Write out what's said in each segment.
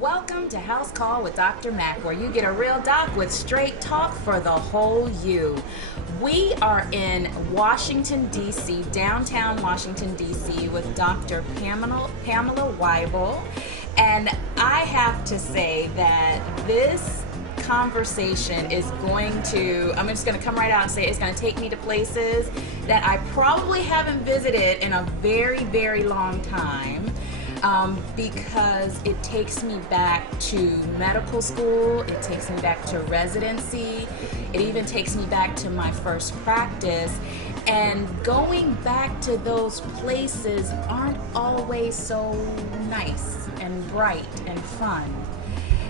Welcome to House Call with Dr. Mac, where you get a real doc with straight talk for the whole you. We are in Washington, D.C., downtown Washington, D.C., with Dr. Pamela Wible. And I have to say that this conversation is I'm just going to come right out and say it's going to take me to places that I probably haven't visited in a very, very long time. Because it takes me back to medical school, it takes me back to residency, it even takes me back to my first practice. And going back to those places aren't always so nice and bright and fun.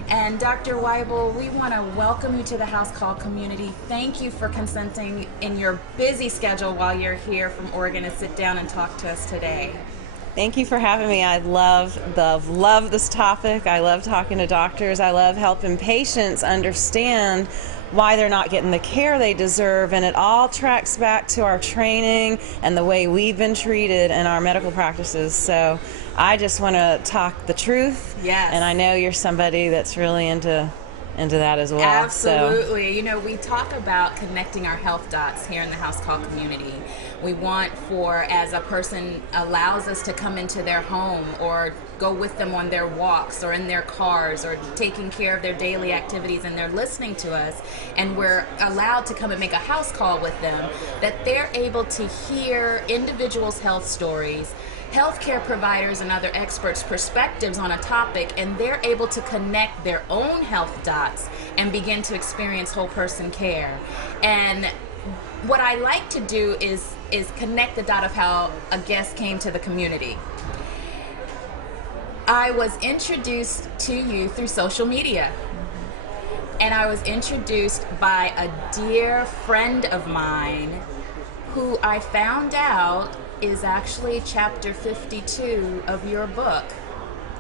And Dr. Wible, we want to welcome you to the House Call community. Thank you for consenting in your busy schedule while you're here from Oregon to sit down and talk to us today. Thank you for having me. I love this topic. I love talking to doctors. I love helping patients understand why they're not getting the care they deserve, and it all tracks back to our training and the way we've been treated in our medical practices. So I just want to talk the truth. Yes. And I know you're somebody that's really into that as well. Absolutely. So. You know, we talk about connecting our health dots here in the House Call community. We want as a person allows us to come into their home or go with them on their walks or in their cars or taking care of their daily activities, and they're listening to us, and we're allowed to come and make a house call with them, that they're able to hear individuals' health stories, healthcare providers and other experts' perspectives on a topic, and they're able to connect their own health dots and begin to experience whole person care. And what I like to do is connect the dot of how a guest came to the community. I was introduced to you through social media, and I was introduced by a dear friend of mine who I found out is actually chapter 52 of your book,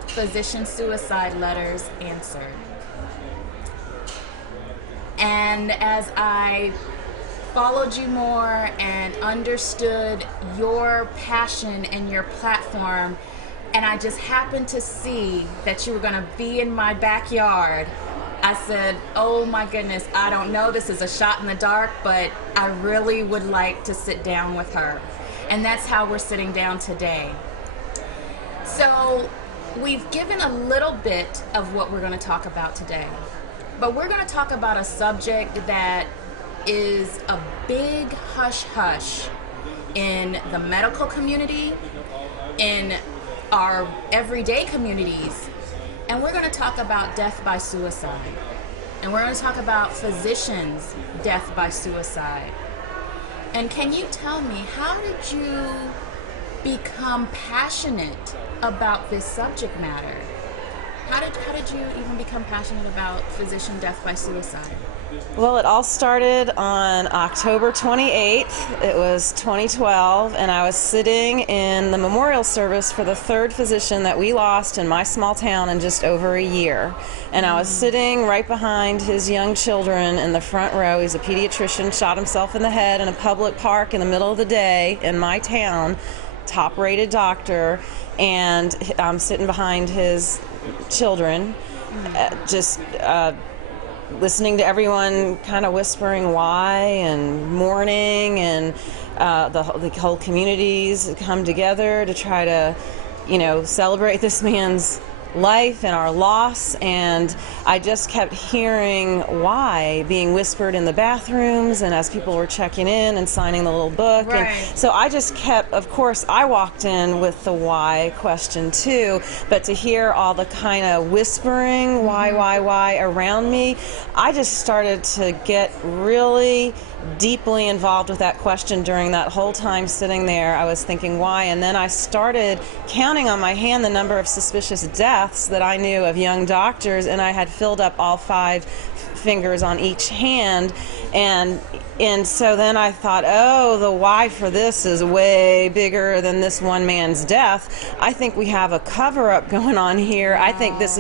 Physician Suicide Letters Answered. And as I followed you more and understood your passion and your platform, and I just happened to see that you were going to be in my backyard, I said, oh my goodness, I don't know, this is a shot in the dark, but I really would like to sit down with her. And that's how we're sitting down today. So we've given a little bit of what we're going to talk about today, but we're going to talk about a subject that is a big hush-hush in the medical community, in our everyday communities, and we're going to talk about death by suicide. And we're going to talk about physicians' death by suicide. And can you tell me, how did you become passionate about this subject matter? How did you even become passionate about physician death by suicide? Well, it all started on October 28th. It was 2012, and I was sitting in the memorial service for the third physician that we lost in my small town in just over a year. And I was sitting right behind his young children in the front row. He's a pediatrician, shot himself in the head in a public park in the middle of the day in my town, top-rated doctor, and I'm sitting behind his children, listening to everyone kind of whispering why and mourning, and the whole communities come together to try to, celebrate this man's life and our loss. And I just kept hearing why being whispered in the bathrooms and as people were checking in and signing the little book. Right. And so I just kept, of course, I walked in with the why question too, but to hear all the kind of whispering, why around me, I just started to get really deeply involved with that question. During that whole time sitting there, I was thinking why, and then I started counting on my hand the number of suspicious deaths that I knew of young doctors, and I had filled up all 5 fingers on each hand, and so then I thought, oh, the why for this is way bigger than this one man's death. I think we have a cover-up going on here. Wow. I think this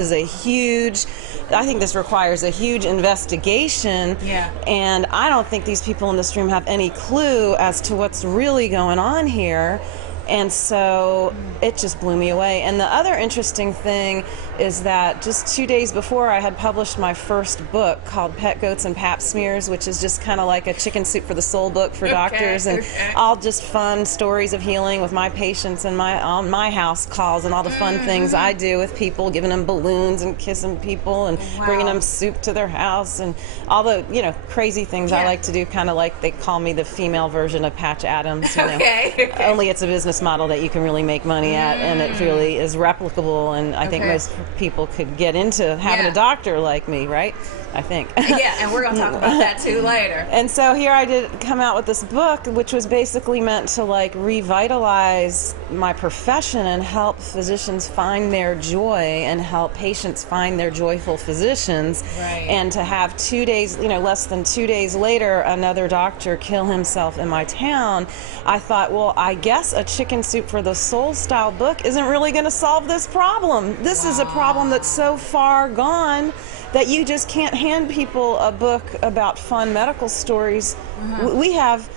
requires a huge investigation. Yeah. And I don't think these people in this room have any clue as to what's really going on here. And so it just blew me away. And the other interesting thing is that just 2 days before I had published my first book called Pet Goats and Pap Smears, which is just kind of like a chicken soup for the soul book for doctors, and all just fun stories of healing with my patients and on my house calls and all the fun things I do with people, giving them balloons and kissing people and bringing them soup to their house and all the crazy things I like to do, kind of like they call me the female version of Patch Adams. Only it's a business model that you can really make money at, and it really is replicable, and I think most people could get into having a doctor like me, right? I think. And we're going to talk about that too later. And so here I did come out with this book, which was basically meant to like revitalize my profession and help physicians find their joy and help patients find their joyful physicians. And to have 2 days, less than 2 days later, another doctor kill himself in my town, I thought, well, I guess a chicken soup for the soul style book isn't really going to solve this problem. This is a problem that's so far gone that you just can't hand people a book about fun medical stories. We have,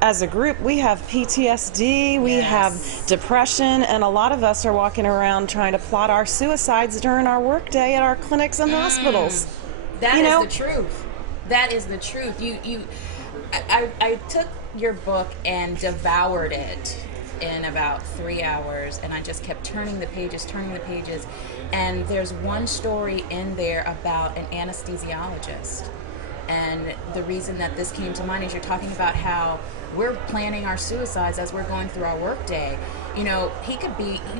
as a group, we have PTSD, we have depression, and a lot of us are walking around trying to plot our suicides during our workday at our clinics and hospitals. That is the truth. That is the truth. I took your book and devoured it in about 3 hours, and I just kept turning the pages, and there's one story in there about an anesthesiologist. And the reason that this came to mind is you're talking about how we're planning our suicides as we're going through our workday. He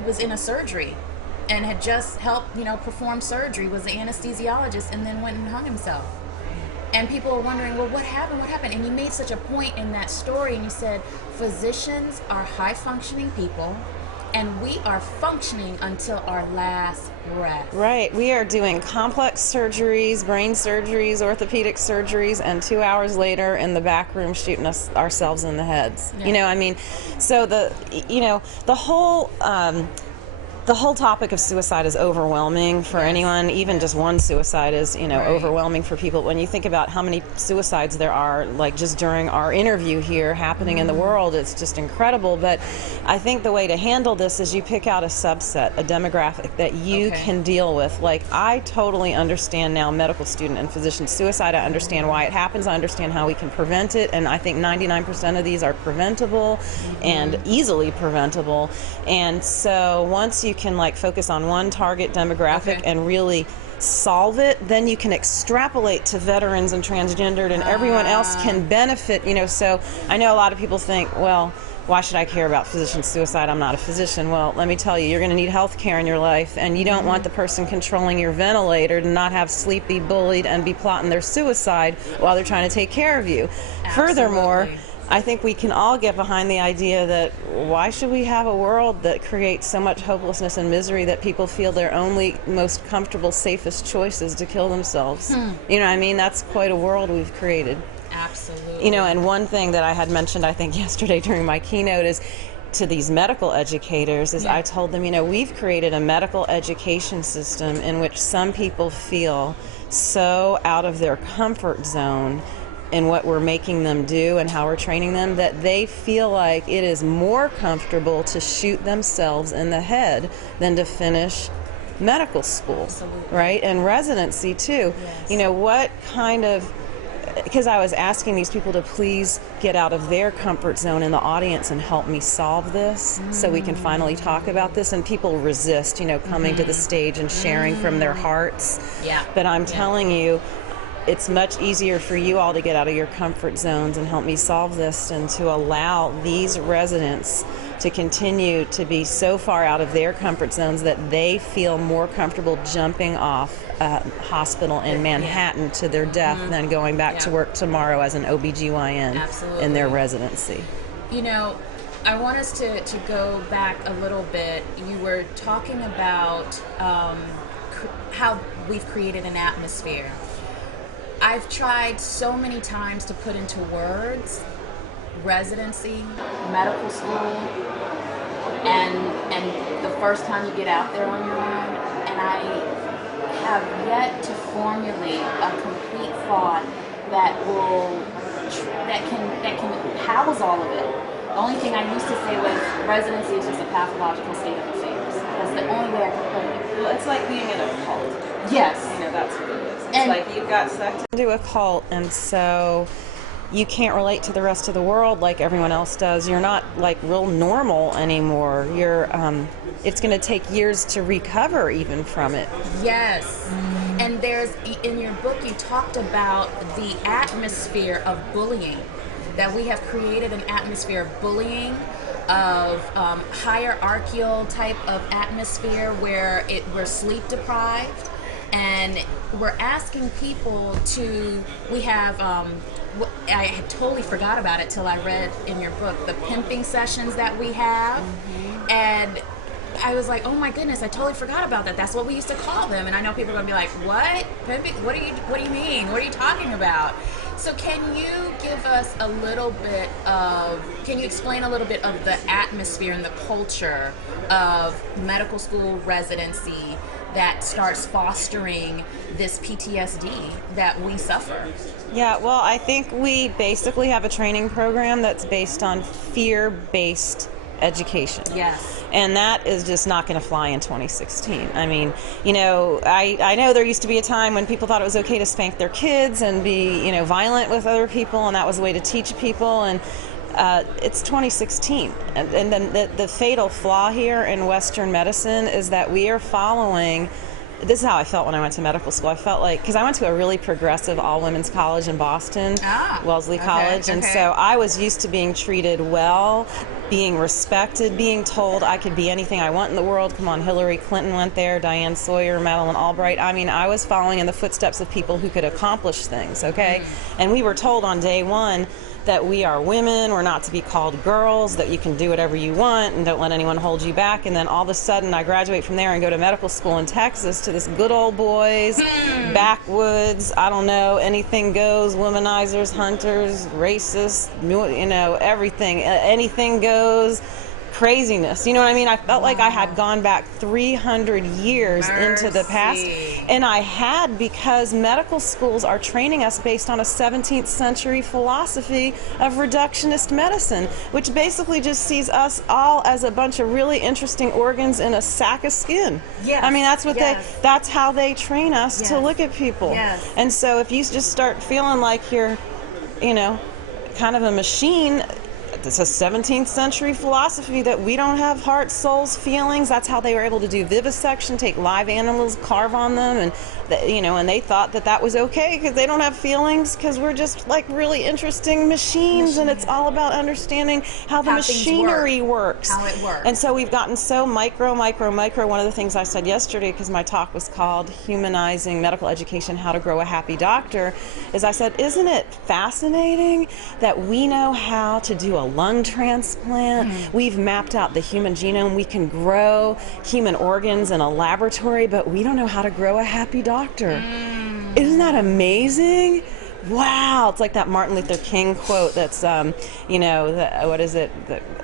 was in a surgery and had just helped, perform surgery, was the anesthesiologist, and then went and hung himself. And people are wondering, well, what happened? And you made such a point in that story, and you said, physicians are high-functioning people, and we are functioning until our last breath. Right. We are doing complex surgeries, brain surgeries, orthopedic surgeries, and 2 hours later in the back room shooting ourselves in the heads. So the whole topic of suicide is overwhelming for anyone. Even just one suicide is, overwhelming for people. When you think about how many suicides there are, like just during our interview here happening in the world, it's just incredible. But I think the way to handle this is you pick out a subset, a demographic that you can deal with. Like, I totally understand now medical student and physician suicide. I understand why it happens. I understand how we can prevent it. And I think 99% of these are preventable and easily preventable. And so once you can focus on one target demographic and really solve it, then you can extrapolate to veterans and transgendered, and everyone else can benefit. So I know a lot of people think, well, why should I care about physician suicide? I'm not a physician. Well, let me tell you, you're going to need health care in your life, and you don't want the person controlling your ventilator to not have sleep, be bullied, and be plotting their suicide while they're trying to take care of you. Furthermore, I think we can all get behind the idea that why should we have a world that creates so much hopelessness and misery that people feel their only most comfortable, safest choice is to kill themselves? That's quite a world we've created. Absolutely. And one thing that I had mentioned, I think, yesterday during my keynote is to these medical educators is I told them, we've created a medical education system in which some people feel so out of their comfort zone in what we're making them do and how we're training them, that they feel like it is more comfortable to shoot themselves in the head than to finish medical school, right? And residency too. What kind of, because I was asking these people to please get out of their comfort zone in the audience and help me solve this so we can finally talk about this, and people resist, coming to the stage and sharing from their hearts. But I'm telling you, it's much easier for you all to get out of your comfort zones and help me solve this than to allow these residents to continue to be so far out of their comfort zones that they feel more comfortable jumping off a hospital in Manhattan to their death than going back to work tomorrow as an OBGYN in their residency. I want us to go back a little bit. You were talking about how we've created an atmosphere. I've tried so many times to put into words residency, medical school, and the first time you get out there on your own, and I have yet to formulate a complete thought that can house all of it. The only thing I used to say was residency is just a pathological state of affairs. That's the only way I can put it. Well, it's like being in a cult. Yes. That's what it is. It's And like you got sucked into a cult, and so you can't relate to the rest of the world like everyone else does. You're not like real normal anymore. It's going to take years to recover even from it. yes. And in your book, you talked about the atmosphere of bullying, that we have created an atmosphere of bullying, of hierarchical type of atmosphere where we're sleep deprived, and we're asking people to, we have, I had totally forgot about it till I read in your book, the pimping sessions that we have. And I was like, oh my goodness, I totally forgot about that. That's what we used to call them. And I know people are going to be like, what? Pimping? What do you mean? What are you talking about? So can you give us a little bit can you explain a little bit of the atmosphere and the culture of medical school residency that starts fostering this PTSD that we suffer? Yeah, well, I think we basically have a training program that's based on fear-based education. Yes. And that is just not going to fly in 2016. I mean, I know there used to be a time when people thought it was okay to spank their kids and be, violent with other people, and that was a way to teach people. And it's 2016. And then the fatal flaw here in Western medicine is that we are following. This is how I felt when I went to medical school. I felt like, because I went to a really progressive all-women's college in Boston, Wellesley College, and so I was used to being treated well, being respected, being told I could be anything I want in the world. Come on, Hillary Clinton went there, Diane Sawyer, Madeleine Albright. I mean, I was following in the footsteps of people who could accomplish things, okay? And we were told on day one that we are women, we're not to be called girls, that you can do whatever you want and don't let anyone hold you back. And then all of a sudden I graduate from there and go to medical school in Texas to this good old boys, backwoods, I don't know, anything goes, womanizers, hunters, racists, everything, anything goes. Craziness, you know what I mean? I felt like I had gone back 300 years into the past, and I had, because medical schools are training us based on a 17th century philosophy of reductionist medicine, which basically just sees us all as a bunch of really interesting organs in a sack of skin. Yes. I mean, that's how they train us to look at people. Yes. And so if you just start feeling like you're, kind of a machine. It's a 17th century philosophy that we don't have hearts, souls, feelings. That's how they were able to do vivisection, take live animals, carve on them, and and they thought that was okay because they don't have feelings, because we're just like really interesting machines, and it's all about understanding how the machinery works. How it works. And so we've gotten so micro. One of the things I said yesterday, because my talk was called Humanizing Medical Education, How to Grow a Happy Doctor, is I said, isn't it fascinating that we know how to do a lung transplant? We've mapped out the human genome. We can grow human organs in a laboratory, but we don't know how to grow a happy doctor. Isn't that amazing? Wow, it's like that Martin Luther King quote that's, what is it?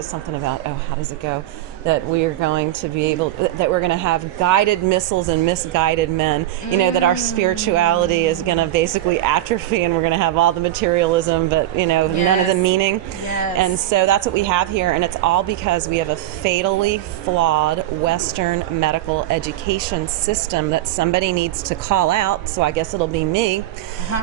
Something about, how does it go? That we're going to be that we're going to have guided missiles and misguided men, that our spirituality is going to basically atrophy, and we're going to have all the materialism, but, none of the meaning. Yes. And so that's what we have here, and it's all because we have a fatally flawed Western medical education system that somebody needs to call out, so I guess it'll be me,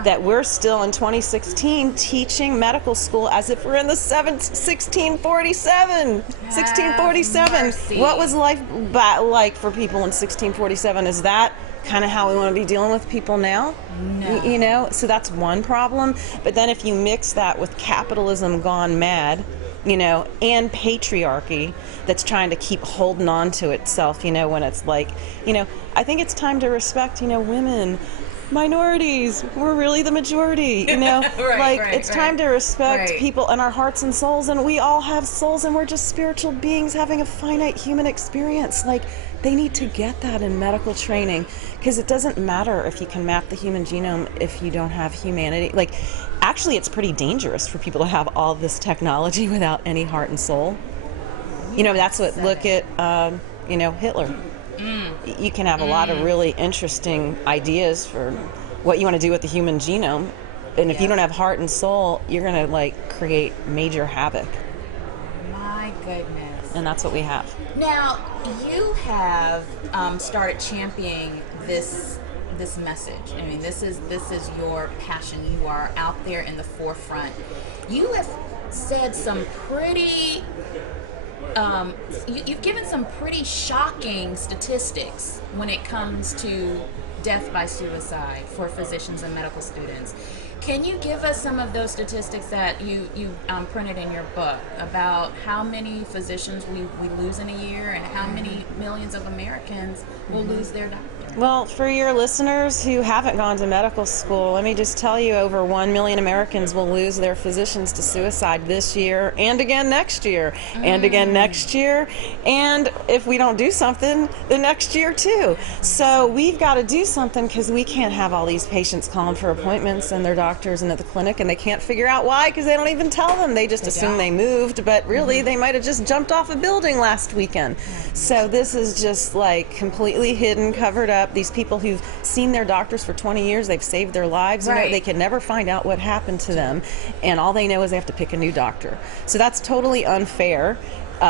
that we're still in 2016 teaching medical school as if we're in the 1647. 1647. Mercy. What was life like for people in 1647? Is that kind of how we want to be dealing with people now? No. So that's one problem. But then if you mix that with capitalism gone mad, and patriarchy that's trying to keep holding on to itself, when it's like, I think it's time to respect, women, minorities, we're really the majority, it's time to respect people and our hearts and souls, and we all have souls, and we're just spiritual beings having a finite human experience. Like, they need to get that in medical training, because it doesn't matter if you can map the human genome if you don't have humanity. Like, actually, it's pretty dangerous for people to have all this technology without any heart and soul. That's what, look at, Hitler. You can have a lot of really interesting ideas for what you want to do with the human genome, and if you don't have heart and soul, you're going to create major havoc. My goodness. and that's what we have. Now, you have started championing this message. I mean, this is your passion. You are out there in the forefront. You have said some pretty you've given some pretty shocking statistics when it comes to death by suicide for physicians and medical students. Can you give us some of those statistics that you printed in your book about how many physicians we lose in a year and how many millions of Americans will lose their doctor? Well, for your listeners who haven't gone to medical school, let me just tell you, over 1 million Americans will lose their physicians to suicide this year, and again next year, and again next year, and if we don't do something, the next year too. So we've got to do something, because we can't have all these patients calling for appointments and their doctors and at the clinic, and they can't figure out why, because they don't even tell them. They just assume they moved, but really they might have just jumped off a building last weekend. So this is just like completely hidden, covered up. These people who've seen their doctors for 20 years, they've saved their lives. You know, they can never find out what happened to them, and all they know is they have to pick a new doctor. So that's totally unfair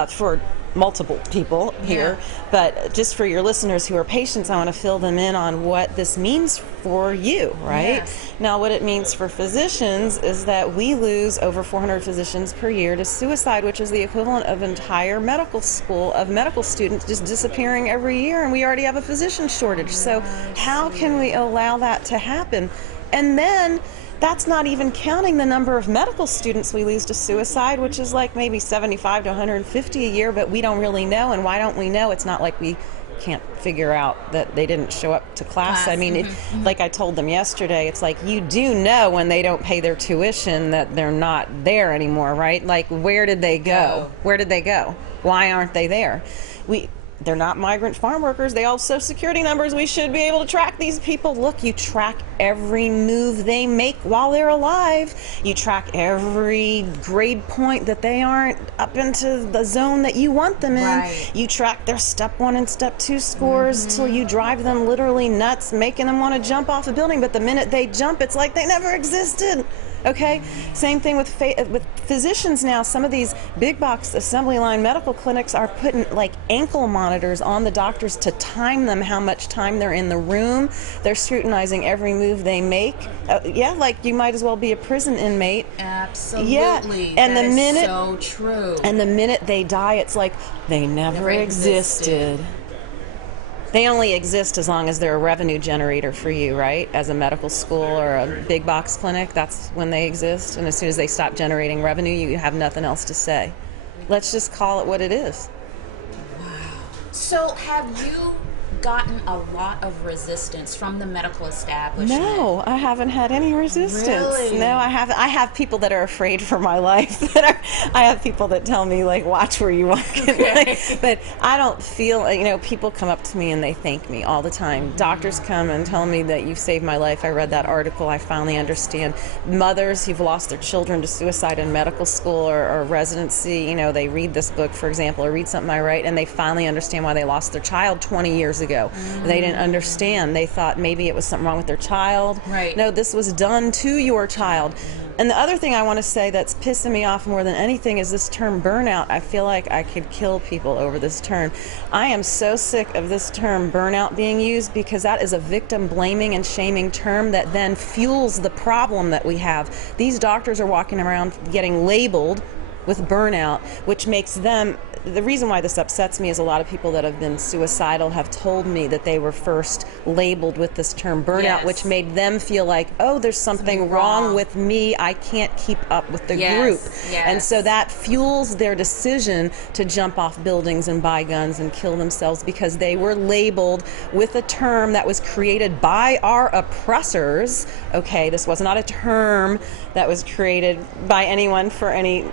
for multiple people here, but just for your listeners who are patients, I want to fill them in on what this means for you, right? Now, what it means for physicians is that we lose over 400 physicians per year to suicide, which is the equivalent of entire medical school of medical students just disappearing every year, and we already have a physician shortage. So how can we allow that to happen? And then that's not even counting the number of medical students we lose to suicide, which is like maybe 75 to 150 a year, but we don't really know. And why don't we know? It's not like we can't figure out that they didn't show up to class. I mean, like I told them yesterday, it's like you do know when they don't pay their tuition that they're not there anymore, right? Like, where did they go? Where did they go? Why aren't they there? They're not migrant farm workers. They all have Social Security numbers. We should be able to track these people. Look, you track every move they make while they're alive. You track every grade point that they aren't up into the zone that you want them in. You track their step 1 and step 2 scores till you drive them literally nuts, making them want to jump off a building. But the minute they jump, it's like they never existed. Okay, same thing with physicians now. Some of these big box assembly line medical clinics are putting like ankle monitors on the doctors to time them how much time they're in the room. They're scrutinizing every move they make. Like you might as well be a prison inmate. Absolutely. And that the minute, is so true. And the minute they die, it's like they never existed. They only exist as long as they're a revenue generator for you, right? As a medical school or a big box clinic, that's when they exist. And as soon as they stop generating revenue, you have nothing else to say. Let's just call it what it is. Wow. So have you gotten a lot of resistance from the medical establishment? No, I haven't had any resistance. Really? No, I haven't. I have people that are afraid for my life. I have people that tell me, like, watch where you walk. But I don't feel, people come up to me and they thank me all the time. Doctors come and tell me that you've saved my life. I read that article. I finally understand. Mothers who've lost their children to suicide in medical school or residency, they read this book, for example, or read something I write, and they finally understand why they lost their child 20 years ago. They didn't understand. They thought maybe it was something wrong with their child. No, this was done to your child. And the other thing I want to say that's pissing me off more than anything is this term burnout. I feel like I could kill people over this term. I am so sick of this term burnout being used, because that is a victim blaming and shaming term that then fuels the problem that we have. These doctors are walking around getting labeled with burnout, which makes them, the reason why this upsets me is a lot of people that have been suicidal have told me that they were first labeled with this term burnout, which made them feel like, oh, there's something wrong with me. I can't keep up with the group. And so that fuels their decision to jump off buildings and buy guns and kill themselves, because they were labeled with a term that was created by our oppressors. Okay, this was not a term that was created by anyone for any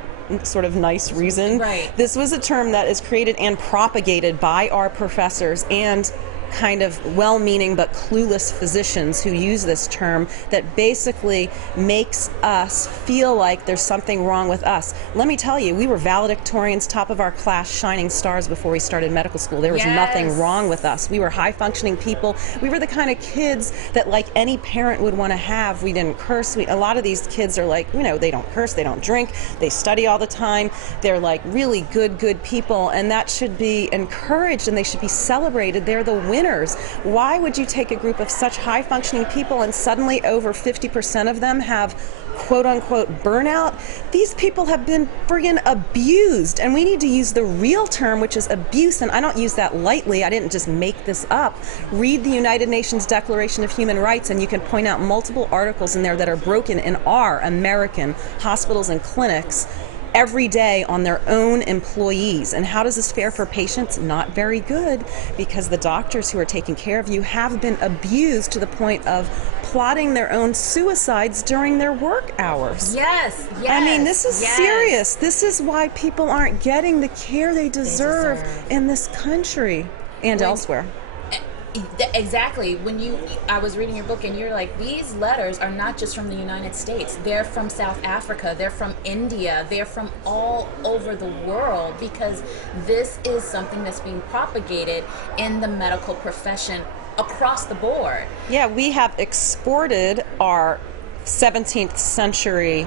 sort of nice reason. This was a term that is created and propagated by our professors and kind of well-meaning but clueless physicians who use this term that basically makes us feel like there's something wrong with us. Let me tell you, we were valedictorians, top of our class, shining stars before we started medical school. There was nothing wrong with us. We were high-functioning people. We were the kind of kids that, like any parent would want to have. We didn't curse. A lot of these kids are like, they don't curse, they don't drink, they study all the time. They're like really good people, and that should be encouraged and they should be celebrated. They're the winners. Why would you take a group of such high-functioning people and suddenly over 50% of them have quote-unquote burnout? These people have been friggin' abused, and we need to use the real term, which is abuse, and I don't use that lightly. I didn't just make this up. Read the United Nations Declaration of Human Rights, and you can point out multiple articles in there that are broken in our American hospitals and clinics every day on their own employees. And how does this fare for patients? Not very good, because the doctors who are taking care of you have been abused to the point of plotting their own suicides during their work hours. Yes. I mean, this is serious. This is why people aren't getting the care they deserve in this country and elsewhere. Exactly. I was reading your book and you're like, these letters are not just from the United States. They're from South Africa. They're from India. They're from all over the world, because this is something that's being propagated in the medical profession across the board. Yeah, we have exported our 17th century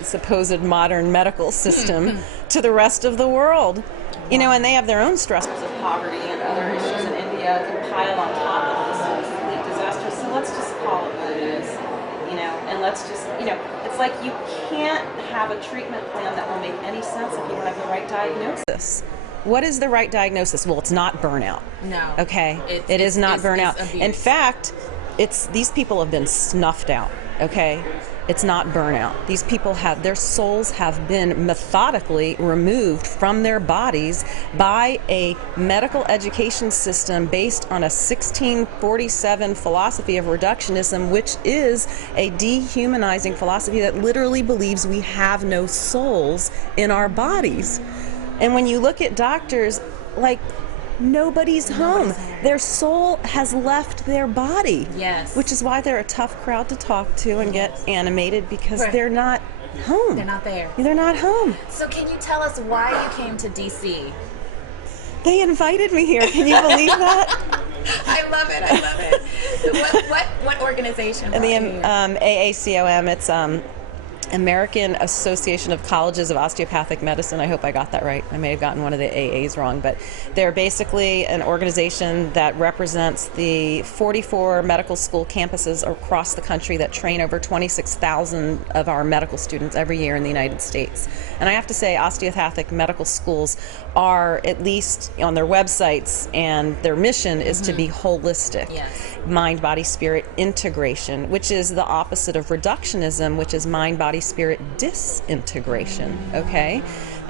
supposed modern medical system to the rest of the world. And they have their own stresses of poverty and other issues in India compiled on top of this complete disaster. So let's just call it what it is, and let's just, it's like you can't have a treatment plan that will make any sense if you don't have the right diagnosis. What is the right diagnosis? Well, it's not burnout. No. Okay? It is not burnout. In fact, these people have been snuffed out. Okay? It's not burnout. These people their souls have been methodically removed from their bodies by a medical education system based on a 1647 philosophy of reductionism, which is a dehumanizing philosophy that literally believes we have no souls in our bodies. And when you look at doctors, like, nobody's home. Their soul has left their body. Yes. Which is why they're a tough crowd to talk to and get animated, because they're not home. They're not there. They're not home. So can you tell us why you came to D.C.? They invited me here. Can you believe that? I love it. What organization? The AACOM. It's American Association of Colleges of Osteopathic Medicine. I hope I got that right. I may have gotten one of the AAs wrong, but they're basically an organization that represents the 44 medical school campuses across the country that train over 26,000 of our medical students every year in the United States. And I have to say, osteopathic medical schools are, at least on their websites, and their mission is to be holistic. Yes. Mind, body, spirit integration, which is the opposite of reductionism, which is mind, body, spirit disintegration, okay?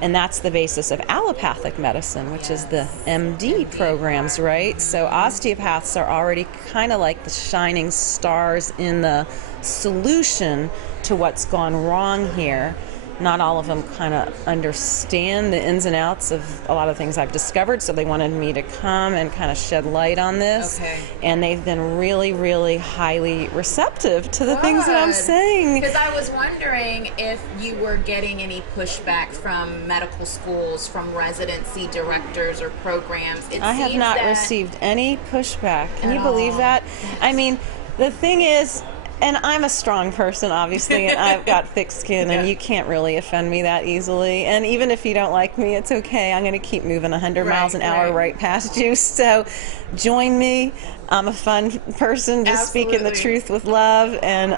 And that's the basis of allopathic medicine, which is the MD programs, right? So osteopaths are already kind of like the shining stars in the solution to what's gone wrong here. Not all of them kind of understand the ins and outs of a lot of things I've discovered, so they wanted me to come and kind of shed light on this. Okay. And they've been really, really highly receptive to the things that I'm saying. Because I was wondering if you were getting any pushback from medical schools, from residency directors or programs. I have not received any pushback. Can you believe that? I mean, the thing is, and I'm a strong person, obviously, and I've got thick skin, and you can't really offend me that easily. And even if you don't like me, it's okay. I'm going to keep moving 100 miles an hour right past you. So join me. I'm a fun person, just speaking the truth with love. And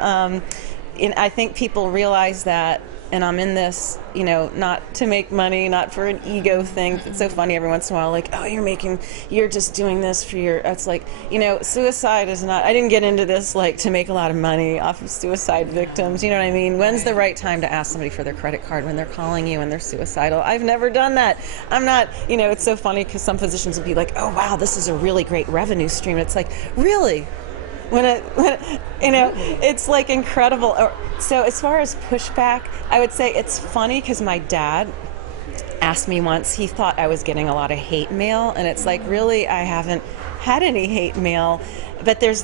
I think people realize that. And I'm in this, not to make money, not for an ego thing. It's so funny every once in a while, like, oh, you're just doing this for it's like, suicide is not, I didn't get into this, like, to make a lot of money off of suicide victims, you know what I mean? When's the right time to ask somebody for their credit card when they're calling you and they're suicidal? I've never done that. I'm not, it's so funny because some physicians will be like, oh, wow, this is a really great revenue stream. It's like, really? When it's like incredible. So as far as pushback, I would say it's funny because my dad asked me once, he thought I was getting a lot of hate mail, and it's like, really, I haven't had any hate mail. But there's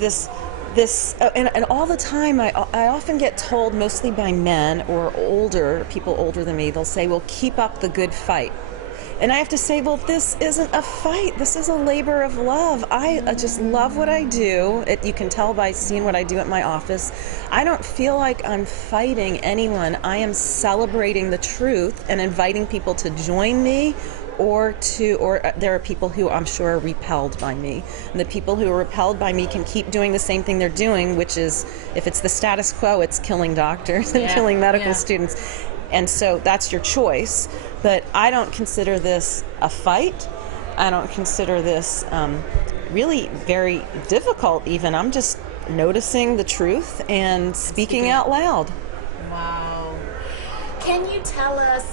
and all the time, I often get told, mostly by men or people older than me, they'll say, well, keep up the good fight. And I have to say, well, this isn't a fight. This is a labor of love. I just love what I do. You can tell by seeing what I do at my office. I don't feel like I'm fighting anyone. I am celebrating the truth and inviting people to join me, or there are people who I'm sure are repelled by me. And the people who are repelled by me can keep doing the same thing they're doing, which is, if it's the status quo, it's killing doctors and killing medical students. And so that's your choice. But I don't consider this a fight. I don't consider this really very difficult even. I'm just noticing the truth and speaking out loud. Wow. Can you tell us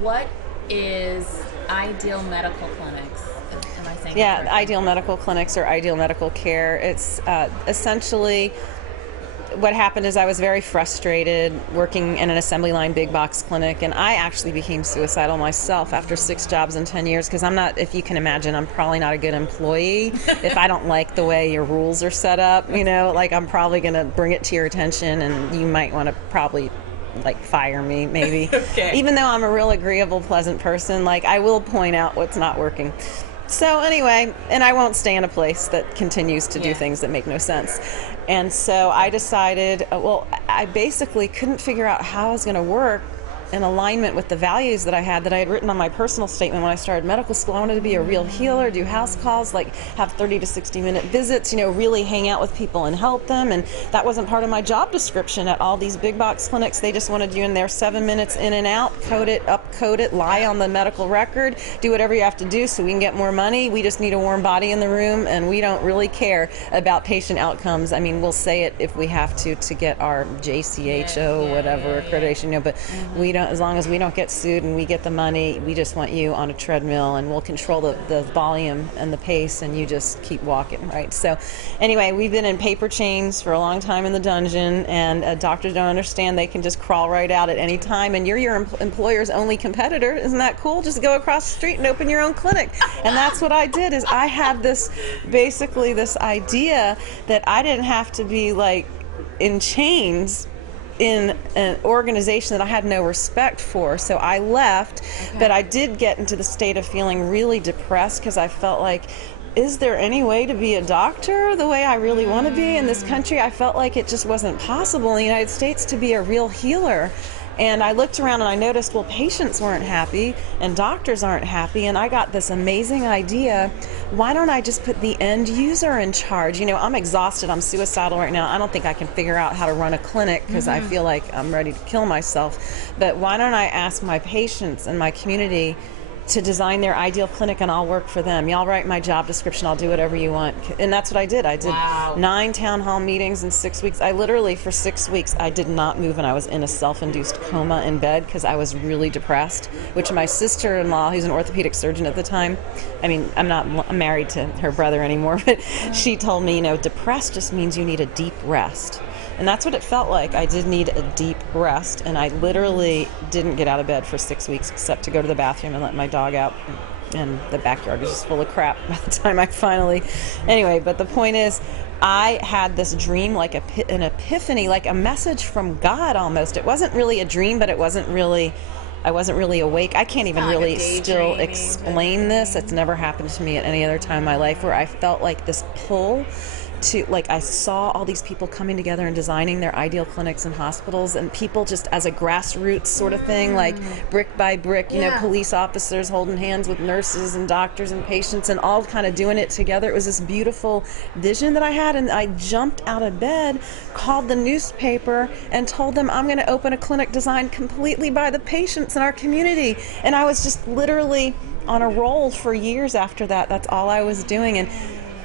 what is Ideal Medical Clinics? Am I saying that correctly? Ideal Medical Clinics or Ideal Medical Care. It's essentially, what happened is I was very frustrated working in an assembly line big box clinic, and I actually became suicidal myself after 6 jobs in 10 years, because I'm not, if you can imagine, I'm probably not a good employee. If I don't like the way your rules are set up, like, I'm probably going to bring it to your attention, and you might want to probably fire me, maybe. Okay. Even though I'm a real agreeable, pleasant person, I will point out what's not working. So anyway, and I won't stay in a place that continues to do things that make no sense. And so I decided, I basically couldn't figure out how I was going to work in alignment with the values that I had written on my personal statement when I started medical school. I wanted to be a real healer, do house calls, have 30 to 60 minute visits, really hang out with people and help them. And that wasn't part of my job description at all these big box clinics. They just wanted you in there 7 minutes in and out, code it, upcode it, lie on the medical record, do whatever you have to do so we can get more money. We just need a warm body in the room, and we don't really care about patient outcomes. I mean, we'll say it if we have to get our JCHO, whatever accreditation, but we don't, as long as we don't get sued and we get the money, we just want you on a treadmill, and we'll control the volume and the pace, and you just keep walking, right? So anyway, we've been in paper chains for a long time in the dungeon, and doctors don't understand they can just crawl right out at any time, and you're your employer's only competitor. Isn't that cool? Just go across the street and open your own clinic. And that's what I did. Is I had this idea that I didn't have to be in chains in an organization that I had no respect for. So I left, but I did get into the state of feeling really depressed, because I felt like, is there any way to be a doctor the way I really want to be in this country? I felt like it just wasn't possible in the United States to be a real healer. And I looked around and I noticed, patients weren't happy and doctors aren't happy, and I got this amazing idea. Why don't I just put the end user in charge? I'm exhausted, I'm suicidal right now. I don't think I can figure out how to run a clinic, because I feel like I'm ready to kill myself. But why don't I ask my patients and my community to design their ideal clinic, and I'll work for them. Y'all write my job description, I'll do whatever you want. And that's what I did. I did 9 town hall meetings in 6 weeks. I literally, for 6 weeks, I did not move, and I was in a self-induced coma in bed because I was really depressed, which my sister-in-law, who's an orthopedic surgeon at the time, I'm married to her brother anymore, but she told me, depressed just means you need a deep rest. And that's what it felt like. I did need a deep rest, and I literally didn't get out of bed for 6 weeks except to go to the bathroom and let my dog out, and the backyard was just full of crap by the time I finally... Anyway, but the point is, I had this dream, an epiphany, a message from God almost. It wasn't really a dream, but I wasn't really awake. I can't even really still explain this. It's never happened to me at any other time in my life, where I felt like this pull to, I saw all these people coming together and designing their ideal clinics and hospitals, and people just as a grassroots sort of thing, brick by brick, police officers holding hands with nurses and doctors and patients, and all kind of doing it together. It was this beautiful vision that I had, and I jumped out of bed, called the newspaper, and told them I'm going to open a clinic designed completely by the patients in our community. And I was just literally on a roll for years after that. That's all I was doing. And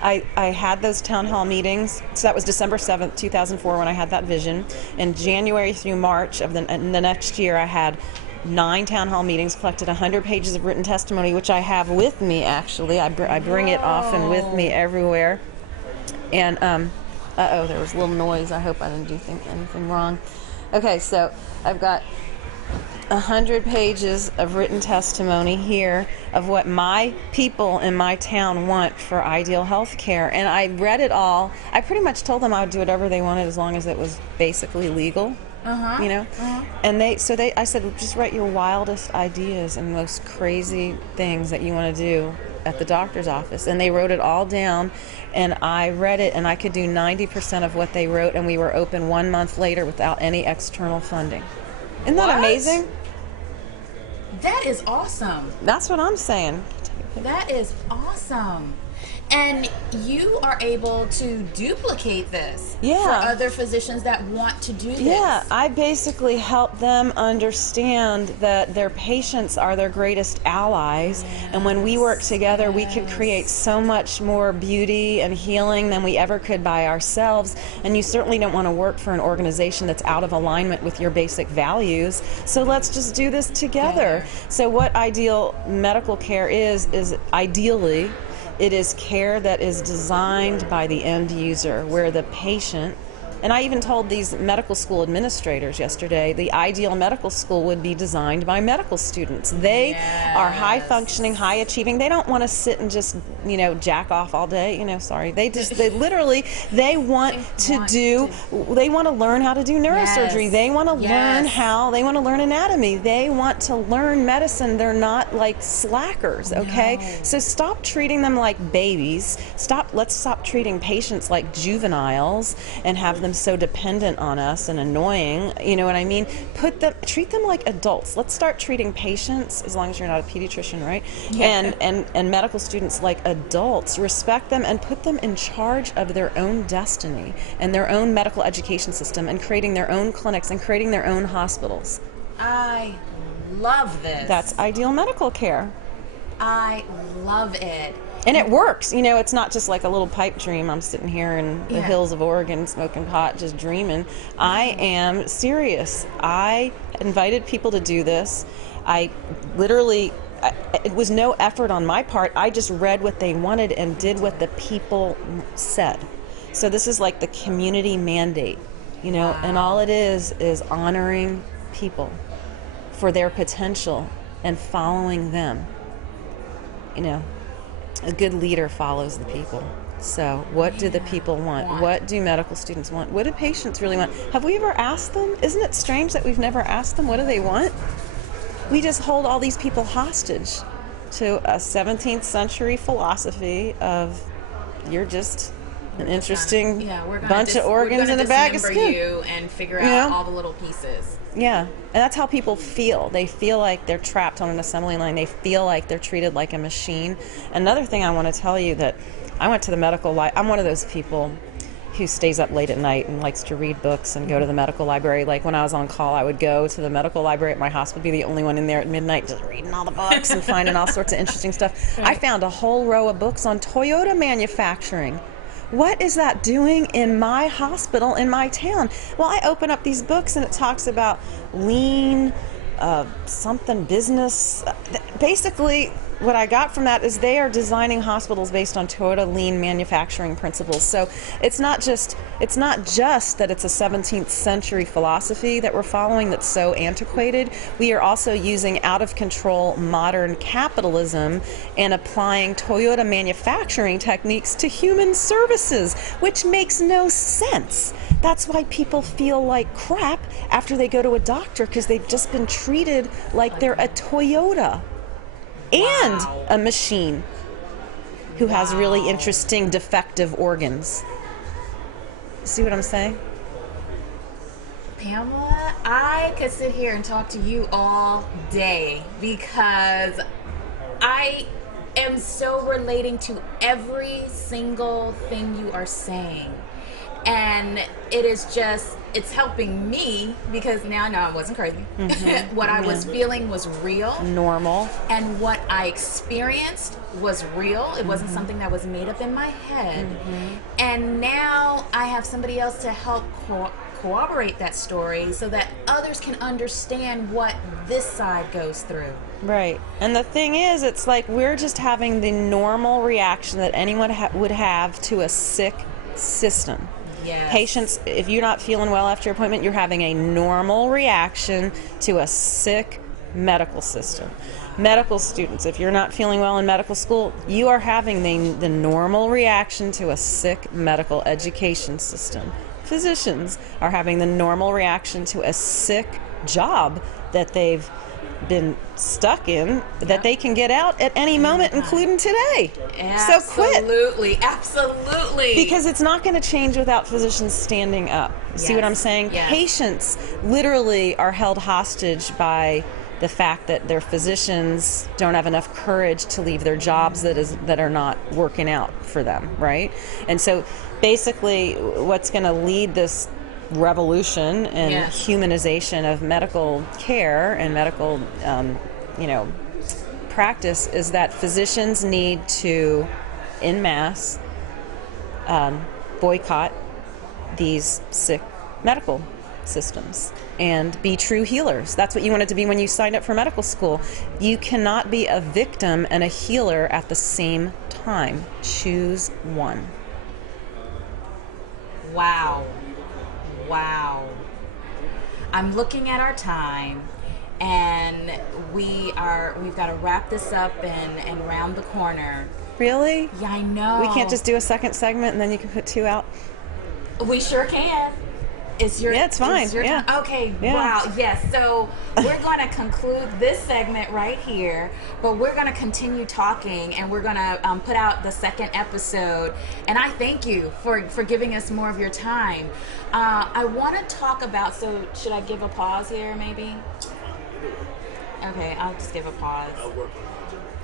I had those town hall meetings. So that was December 7th, 2004 when I had that vision. In January through March of the next year, I had 9 town hall meetings, collected 100 pages of written testimony, which I have with me, actually. I bring it often with me everywhere. And, there was a little noise. I hope I didn't do anything wrong. Okay, so I've got 100 pages of written testimony here of what my people in my town want for ideal health care. And I read it all. I pretty much told them I would do whatever they wanted as long as it was basically legal. You know, and I said, just write your wildest ideas and most crazy things that you want to do at the doctor's office. And they wrote it all down, and I read it, and I could do 90% of what they wrote, and we were open 1 month later without any external funding. Isn't that amazing? That is awesome. That's what I'm saying. That is awesome. And you are able to duplicate this for other physicians that want to do this. Yeah, I basically help them understand that their patients are their greatest allies. And when we work together, we can create so much more beauty and healing than we ever could by ourselves. And you certainly don't want to work for an organization that's out of alignment with your basic values. So let's just do this together. So what ideal medical care is ideally, it is care that is designed by the end user, where the patient, and I even told these medical school administrators yesterday, the ideal medical school would be designed by medical students. They are high functioning, high achieving. They don't want to sit and just, jack off all day, They literally want to learn how to do neurosurgery. They want to they want to learn anatomy. They want to learn medicine. They're not like slackers, okay? No. So stop treating them like babies. Let's stop treating patients like juveniles and have them so dependent on us and annoying, you know what I mean? Treat them like adults. Let's start treating patients, as long as you're not a pediatrician, right? Yeah. And medical students like adults. Respect them and put them in charge of their own destiny and their own medical education system and creating their own clinics and creating their own hospitals. I love this. That's ideal medical care. I love it. And it works. It's not just like a little pipe dream. I'm sitting here in the hills of Oregon smoking pot, just dreaming. I am serious. I invited people to do this. It was no effort on my part. I just read what they wanted and did what the people said. So this is like the community mandate, and all it is honoring people for their potential and following them. A good leader follows the people. So what do the people want? What do medical students want? What do patients really want? Have we ever asked them? Isn't it strange that we've never asked them what do they want? We just hold all these people hostage to a 17th century philosophy of you're just an interesting bunch of organs in a bag of skin. You and figure out all the little pieces. Yeah, and that's how people feel. They feel like they're trapped on an assembly line. They feel like they're treated like a machine. Another thing I want to tell you that I went to the medical library. I'm one of those people who stays up late at night and likes to read books and go to the medical library. Like when I was on call, I would go to the medical library at my hospital, be the only one in there at midnight just reading all the books and finding all sorts of interesting stuff. I found a whole row of books on Toyota manufacturing. What is that doing in my hospital, in my town? Well, I open up these books and it talks about lean, something business. Basically, what I got from that is they are designing hospitals based on Toyota lean manufacturing principles. So it's not just that it's a 17th century philosophy that we're following that's so antiquated. We are also using out of control modern capitalism and applying Toyota manufacturing techniques to human services, which makes no sense. That's why people feel like crap after they go to a doctor, because they've just been treated like they're a Toyota. And a machine who has really interesting defective organs. See what I'm saying? Pamela, I could sit here and talk to you all day because I am so relating to every single thing you are saying. And it's helping me because now I know I wasn't crazy. Mm-hmm. What I was feeling was real. Normal. And what I experienced was real. It wasn't something that was made up in my head. Mm-hmm. And now I have somebody else to help corroborate that story so that others can understand what this side goes through. Right. And the thing is, it's like we're just having the normal reaction that anyone would have to a sick system. Yes. Patients, if you're not feeling well after your appointment, you're having a normal reaction to a sick medical system. Medical students, if you're not feeling well in medical school, you are having the normal reaction to a sick medical education system. Physicians are having the normal reaction to a sick job that they've been stuck in, that they can get out at any moment, including today. So quit. Absolutely, absolutely. Because it's not going to change without physicians standing up. See what I'm saying? Yes. Patients literally are held hostage by the fact that their physicians don't have enough courage to leave their jobs that are not working out for them, right? And so basically what's going to lead this revolution and humanization of medical care and medical practice is that physicians need to en masse boycott these sick medical systems and be true healers. That's what you wanted to be when you signed up for medical school. You cannot be a victim and a healer at the same time. Choose one. Wow. I'm looking at our time, and we've got to wrap this up and round the corner. Really? Yeah, I know. We can't just do a second segment and then you can put two out? We sure can. It's fine. Yeah. Okay. Yeah. Wow. Yes. So we're going to conclude this segment right here, but we're going to continue talking, and we're going to put out the second episode. And I thank you for giving us more of your time. I want to talk about. So should I give a pause here, maybe? Okay. I'll just give a pause.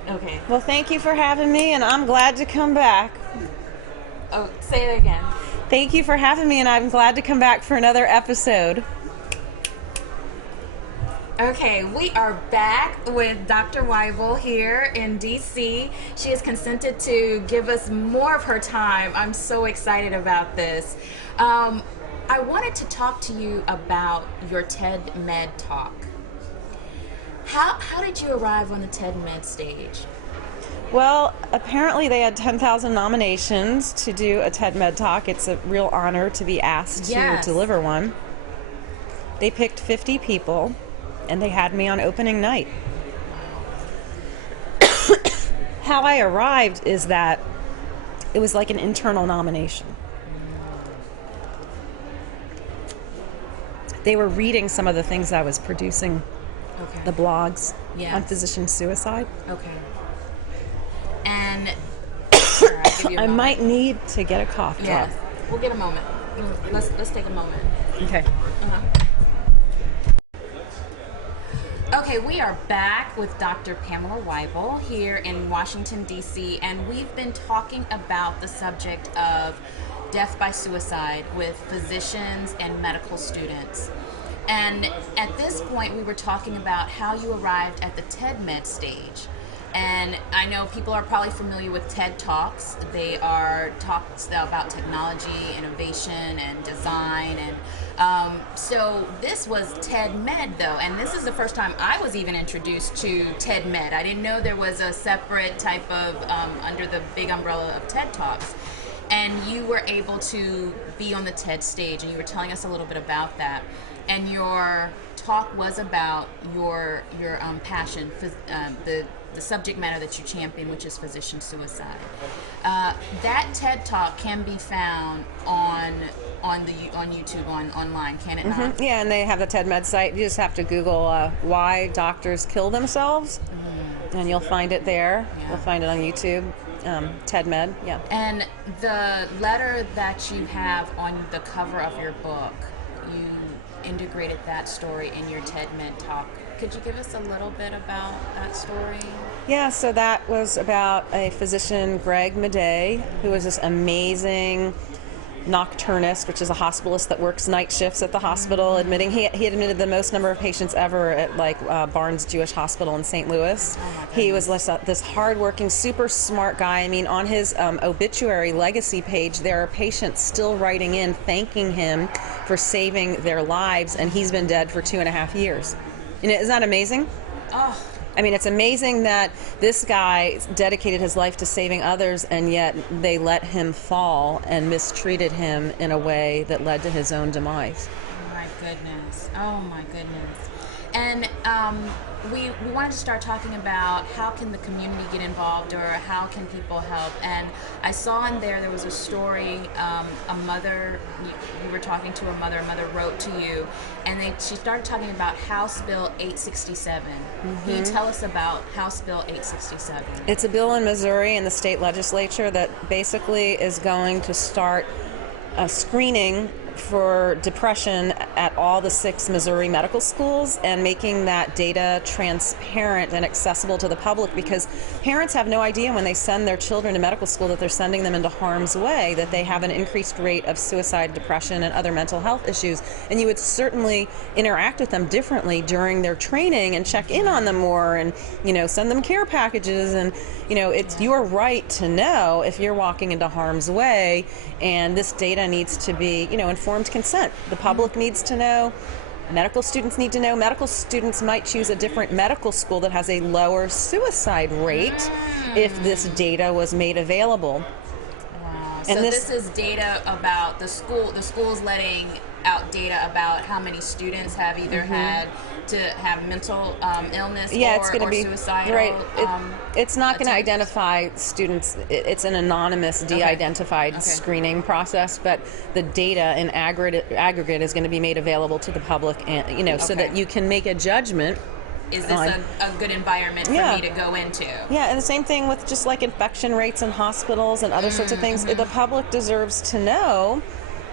Okay. Well, thank you for having me, and I'm glad to come back. Oh, say it again. Thank you for having me, and I'm glad to come back for another episode. Okay, we are back with Dr. Wible here in DC. She has consented to give us more of her time. I'm so excited about this. I wanted to talk to you about your TED Med talk. How did you arrive on the TED Med stage? Well, apparently they had 10,000 nominations to do a TED Med talk. It's a real honor to be asked to deliver one. They picked 50 people, and they had me on opening night. How I arrived is that it was like an internal nomination. They were reading some of the things I was producing, the blogs on physician suicide. Okay. And here, I'll give you a I moment. might need to get a cough drop. Yes, we'll get a moment. Let's take a moment. Okay. Okay, we are back with Dr. Pamela Wible here in Washington, D.C., and we've been talking about the subject of death by suicide with physicians and medical students. And at this point, we were talking about how you arrived at the TED Med stage. And I know people are probably familiar with TED Talks. They are talks about technology, innovation, and design. And so this was TED Med, though. And this is the first time I was even introduced to TED Med. I didn't know there was a separate type of, under the big umbrella of TED Talks. And you were able to be on the TED stage, and you were telling us a little bit about that. And your talk was about your passion, the subject matter that you champion, which is physician suicide. That TED Talk can be found on YouTube, online, can it not? Yeah, and they have the TED Med site. You just have to Google why doctors kill themselves, and you'll find it there. Yeah. You'll find it on YouTube. TED Med, yeah. And the letter that you have on the cover of your book, you integrated that story in your TED Med talk. Could you give us a little bit about that story? Yeah, so that was about a physician, Greg Madej, who was this amazing nocturnist, which is a hospitalist that works night shifts at the hospital, admitting he admitted the most number of patients ever at Barnes Jewish Hospital in St. Louis. He was this hardworking, super smart guy. I mean, on his obituary legacy page, there are patients still writing in thanking him for saving their lives, and he's been dead for 2.5 years. Isn't that amazing? Oh. I mean, it's amazing that this guy dedicated his life to saving others, and yet they let him fall and mistreated him in a way that led to his own demise. Oh my goodness. Oh my goodness. And we wanted to start talking about how can the community get involved, or how can people help. And I saw in there was a story, a mother, you were talking to a mother wrote to you, and she started talking about House Bill 867. Can you tell us about House Bill 867? It's a bill in Missouri in the state legislature that basically is going to start screening for depression at all the 6 Missouri medical schools, and making that data transparent and accessible to the public, because parents have no idea when they send their children to medical school that they're sending them into harm's way, that they have an increased rate of suicide, depression, and other mental health issues. And you would certainly interact with them differently during their training and check in on them more, and send them care packages. And it's your right to know if you're walking into harm's way, and this data needs to be informed consent. The public needs to know. Medical students need to know. Medical students might choose a different medical school that has a lower suicide rate if this data was made available. Wow. So this is data about the school's letting out data about how many students have either had to have mental illness or suicidal. Right. It's not going to identify students. It's an anonymous, de-identified screening process, but the data in aggregate is going to be made available to the public, and so that you can make a judgment. Is this a good environment for me to go into? Yeah, and the same thing with just like infection rates in hospitals and other sorts of things. The public deserves to know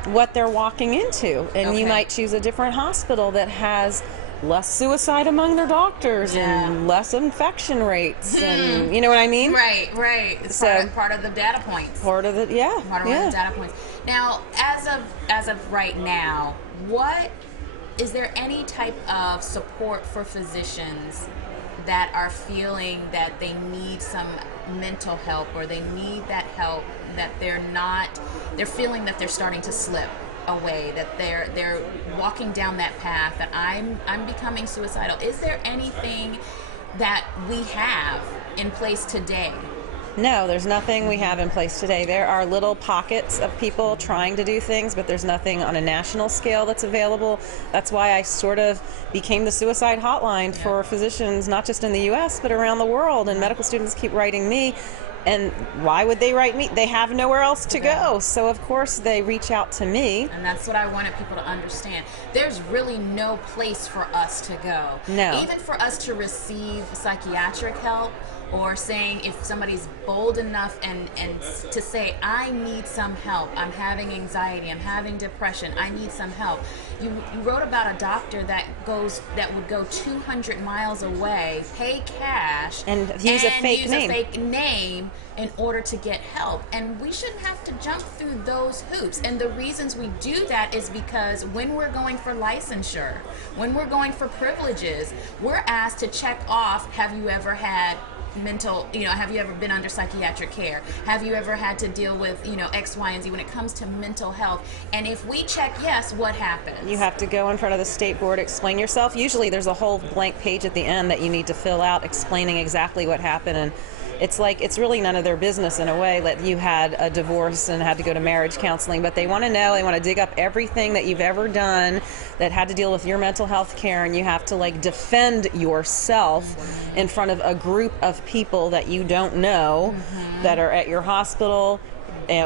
what they're walking into, and you might choose a different hospital that has less suicide among their doctors and less infection rates, and you know what I mean? Right. It's part of the data points. Part of the the data points. Now, as of right now, is there any type of support for physicians that are feeling that they need some mental help, or they need that help, that they're feeling that they're starting to slip away, that they're walking down that path, that I'm becoming suicidal? Is there anything that we have in place today? No, there's nothing we have in place today. There are little pockets of people trying to do things, but there's nothing on a national scale that's available. That's why I sort of became the suicide hotline for physicians, not just in the U.S., but around the world. And medical students keep writing me. And why would they write me? They have nowhere else to go. So, of course, they reach out to me. And that's what I wanted people to understand. There's really no place for us to go. No. Even for us to receive psychiatric help, or saying if somebody's bold enough and to say, I need some help, I'm having anxiety, I'm having depression, I need some help. You wrote about a doctor that would go 200 miles away, pay cash, and use a fake name in order to get help. And we shouldn't have to jump through those hoops. And the reasons we do that is because when we're going for licensure, when we're going for privileges, we're asked to check off, have you ever had have you ever been under psychiatric care? Have you ever had to deal with, X, Y, and Z when it comes to mental health? And if we check yes, what happens? You have to go in front of the state board, explain yourself. Usually there's a whole blank page at the end that you need to fill out explaining exactly what happened. And it's really none of their business in a way that you had a divorce and had to go to marriage counseling, but they want to know, they want to dig up everything that you've ever done that had to deal with your mental health care, and you have to defend yourself in front of a group of people that you don't know that are at your hospital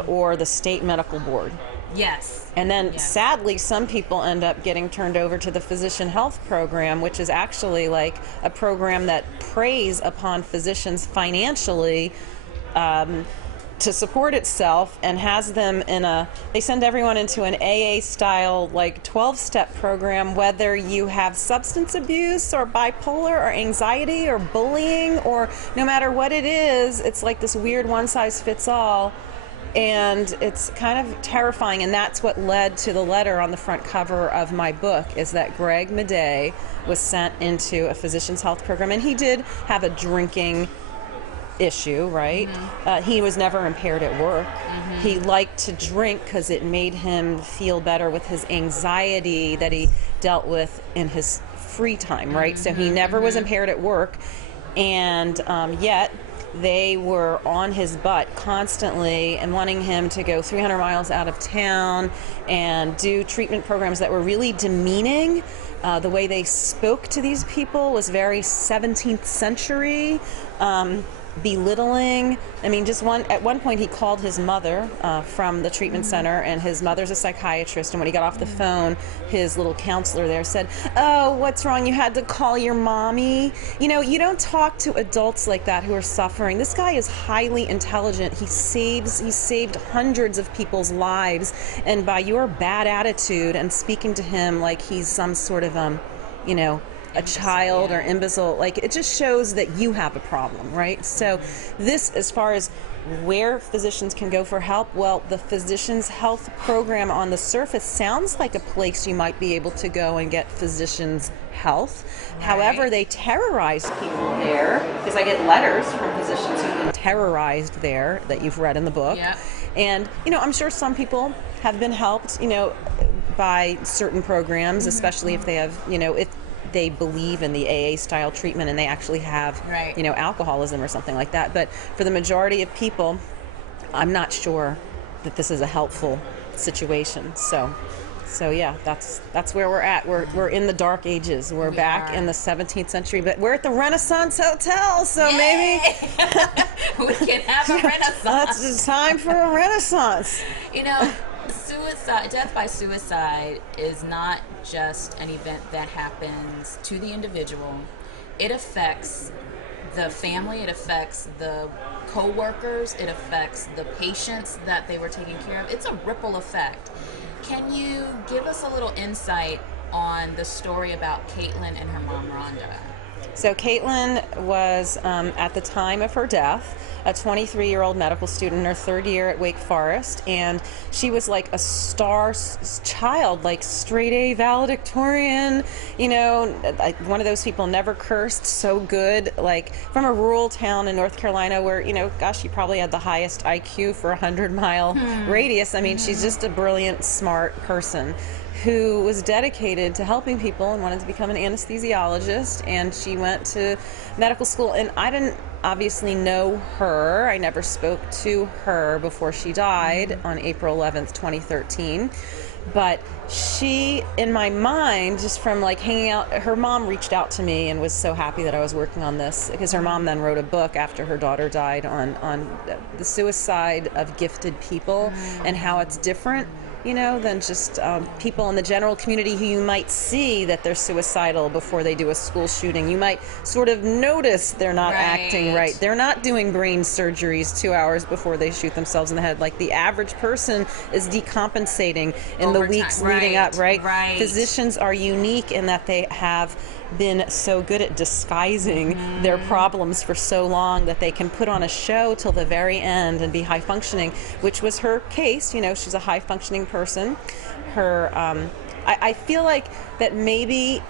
or the state medical board. Yes. And then sadly, some people end up getting turned over to the physician health program, which is actually a program that preys upon physicians financially to support itself, and has them they send everyone into an AA style 12-step program, whether you have substance abuse or bipolar or anxiety or bullying, or no matter what it is, it's like this weird one-size-fits-all. And it's kind of terrifying, and that's what led to the letter on the front cover of my book, is that Greg Madej was sent into a physician's health program, and he did have a drinking issue, right? He was never impaired at work. He liked to drink because it made him feel better with his anxiety that he dealt with in his free time, right? So he never was impaired at work. And yet they were on his butt constantly and wanting him to go 300 miles out of town and do treatment programs that were really demeaning. The way they spoke to these people was very 17th century, belittling. I mean, at one point he called his mother from the treatment center, and his mother's a psychiatrist, and when he got off the phone, his little counselor there said, "Oh, what's wrong? You had to call your mommy." You know, you don't talk to adults like that who are suffering. This guy is highly intelligent. He saved hundreds of people's lives, and by your bad attitude and speaking to him like he's some sort of you know, a child or imbecile, like, it just shows that you have a problem, right? So this, as far as where physicians can go for help, well, the Physicians Health Program on the surface sounds like a place you might be able to go and get physicians' health. Right. However, they terrorize people there, because I get letters from physicians who've been terrorized there that you've read in the book. Yep. And, you know, I'm sure some people have been helped, you know, by certain programs, especially if they have, you know, if they believe in the AA style treatment and they actually have, you know, alcoholism or something like that. But for the majority of people, I'm not sure that this is a helpful situation. So yeah, that's where we're at. We're in the dark ages. We're back in the 17th century, but we're at the Renaissance Hotel, so Yay! Maybe we can have a Renaissance. It's time for a Renaissance. You know, death by suicide is not just an event that happens to the individual. It affects the family, it affects the co-workers, it affects the patients that they were taking care of. It's a ripple effect. Can you give us a little insight on the story about Caitlin and her mom, Rhonda? So Caitlin was, at the time of her death, a 23-year-old medical student in her third year at Wake Forest, and she was like a star child, like straight A valedictorian, you know, one of those people, never cursed, so good, like from a rural town in North Carolina where, you know, gosh, she probably had the highest IQ for a 100-mile radius. I mean, she's just a brilliant, smart person who was dedicated to helping people and wanted to become an anesthesiologist, and she went to medical school. And I didn't obviously know her. I never spoke to her before she died on April 11th, 2013. But she, in my mind, just from like hanging out, her mom reached out to me and was so happy that I was working on this, because her mom then wrote a book after her daughter died on the suicide of gifted people and how it's different, you know, than just people in the general community who you might see that they're suicidal before they do a school shooting. You might sort of notice they're not acting right. They're not doing brain surgeries 2 hours before they shoot themselves in the head. Like the average person is decompensating in the weeks leading up, right? Physicians are unique in that they have been so good at disguising their problems for so long that they can put on a show till the very end and be high functioning, which was her case. You know, she's a high functioning person. Her, I feel like that maybe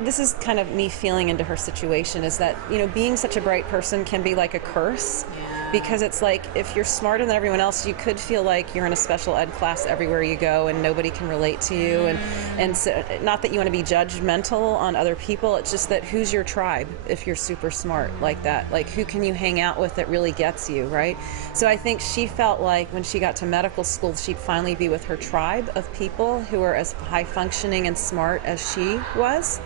this is kind of me feeling into her situation, is that, you know, being such a bright person can be like a curse. Because it's like, if you're smarter than everyone else, you could feel like you're in a special ed class everywhere you go and nobody can relate to you. And so, not that you want to be judgmental on other people, it's just that who's your tribe if you're super smart like that? Like, who can you hang out with that really gets you, right? So I think she felt like when she got to medical school, she'd finally be with her tribe of people who are as high functioning and smart as she was.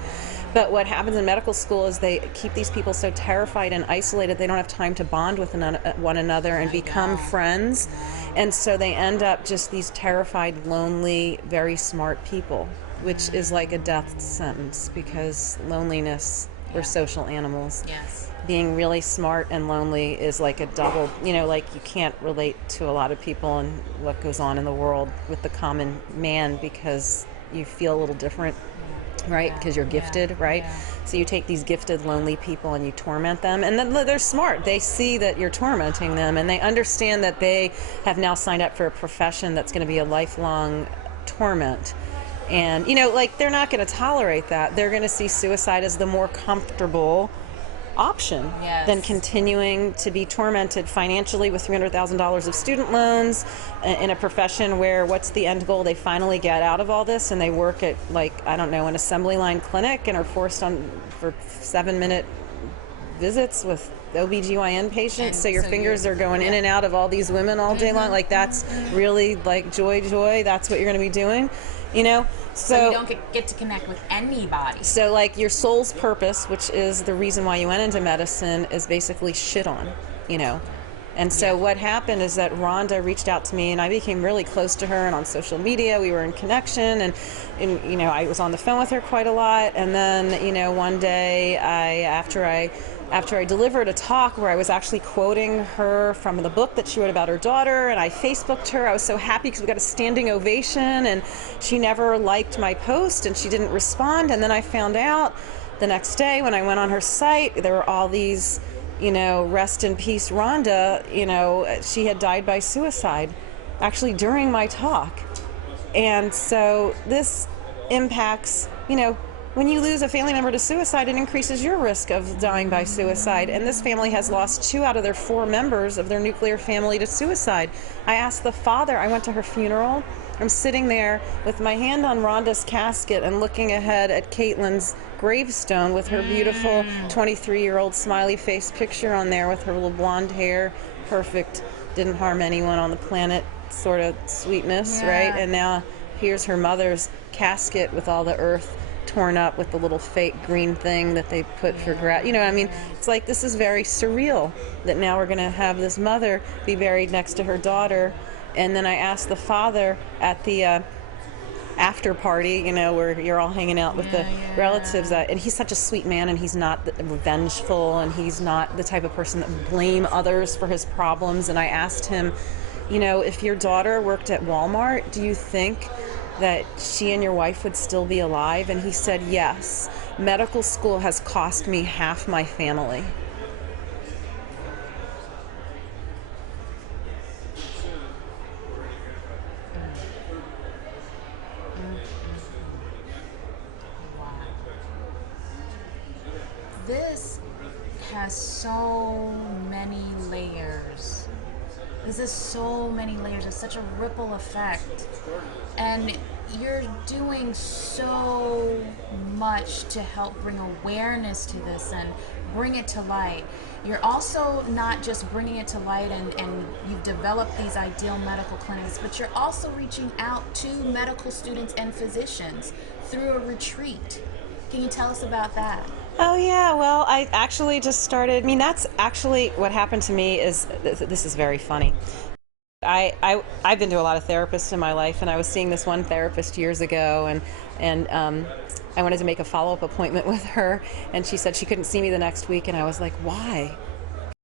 But what happens in medical school is they keep these people so terrified and isolated, they don't have time to bond with one another and become friends. And so they end up just these terrified, lonely, very smart people, which is like a death sentence, because loneliness, we're social animals. Being really smart and lonely is like a double, you know, like you can't relate to a lot of people and what goes on in the world with the common man, because you feel a little different. Right, because you're gifted, right? So you take these gifted, lonely people and you torment them, and then they're smart. They see that you're tormenting them, and they understand that they have now signed up for a profession that's going to be a lifelong torment. And, you know, like, they're not going to tolerate that. They're going to see suicide as the more comfortable option than continuing to be tormented financially with $300,000 of student loans in a profession where what's the end goal? They finally get out of all this and they work at, like, I don't know, an assembly line clinic and are forced on for 7-minute visits with OBGYN patients, And so your so fingers you're- are going in and out of all these women all day long. Like, that's really like joy, that's what you're going to be doing, you know? So you don't get to connect with anybody. So like your soul's purpose, which is the reason why you went into medicine, is basically shit on, you know? And so what happened is that Rhonda reached out to me, and I became really close to her, and on social media we were in connection, and you know, I was on the phone with her quite a lot. And then, you know, one day after I delivered a talk where I was actually quoting her from the book that she wrote about her daughter, and I Facebooked her. I was so happy because we got a standing ovation, and she never liked my post and she didn't respond. And then I found out the next day when I went on her site, there were all these, you know, rest in peace Rhonda, you know, she had died by suicide actually during my talk. And so this impacts, you know, when you lose a family member to suicide, it increases your risk of dying by suicide. And this family has lost 2 out of their 4 members of their nuclear family to suicide. I asked the father, I went to her funeral. I'm sitting there with my hand on Rhonda's casket and looking ahead at Caitlin's gravestone with her beautiful 23-year-old smiley face picture on there with her little blonde hair, perfect, didn't harm anyone on the planet sort of sweetness, right? And now here's her mother's casket with all the earth torn up with the little fake green thing that they put for grass. You know, I mean, it's like, this is very surreal that now we're going to have this mother be buried next to her daughter. And then I asked the father at the after party, you know, where you're all hanging out with the relatives, and he's such a sweet man, and he's not revengeful, and he's not the type of person that would blame others for his problems. And I asked him, you know, if your daughter worked at Walmart, do you think that she and your wife would still be alive? And he said, yes. Medical school has cost me half my family. This has so many layers. This is so many layers. It's such a ripple effect. And you're doing so much to help bring awareness to this and bring it to light. You're also not just bringing it to light and you've developed these ideal medical clinics, but you're also reaching out to medical students and physicians through a retreat. Can you tell us about that? Oh yeah, well, I actually just started, I mean, that's actually what happened to me. Is this is very funny. I've been to a lot of therapists in my life, and I was seeing this one therapist years ago, and I wanted to make a follow-up appointment with her, and she said she couldn't see me the next week, and I was like, why?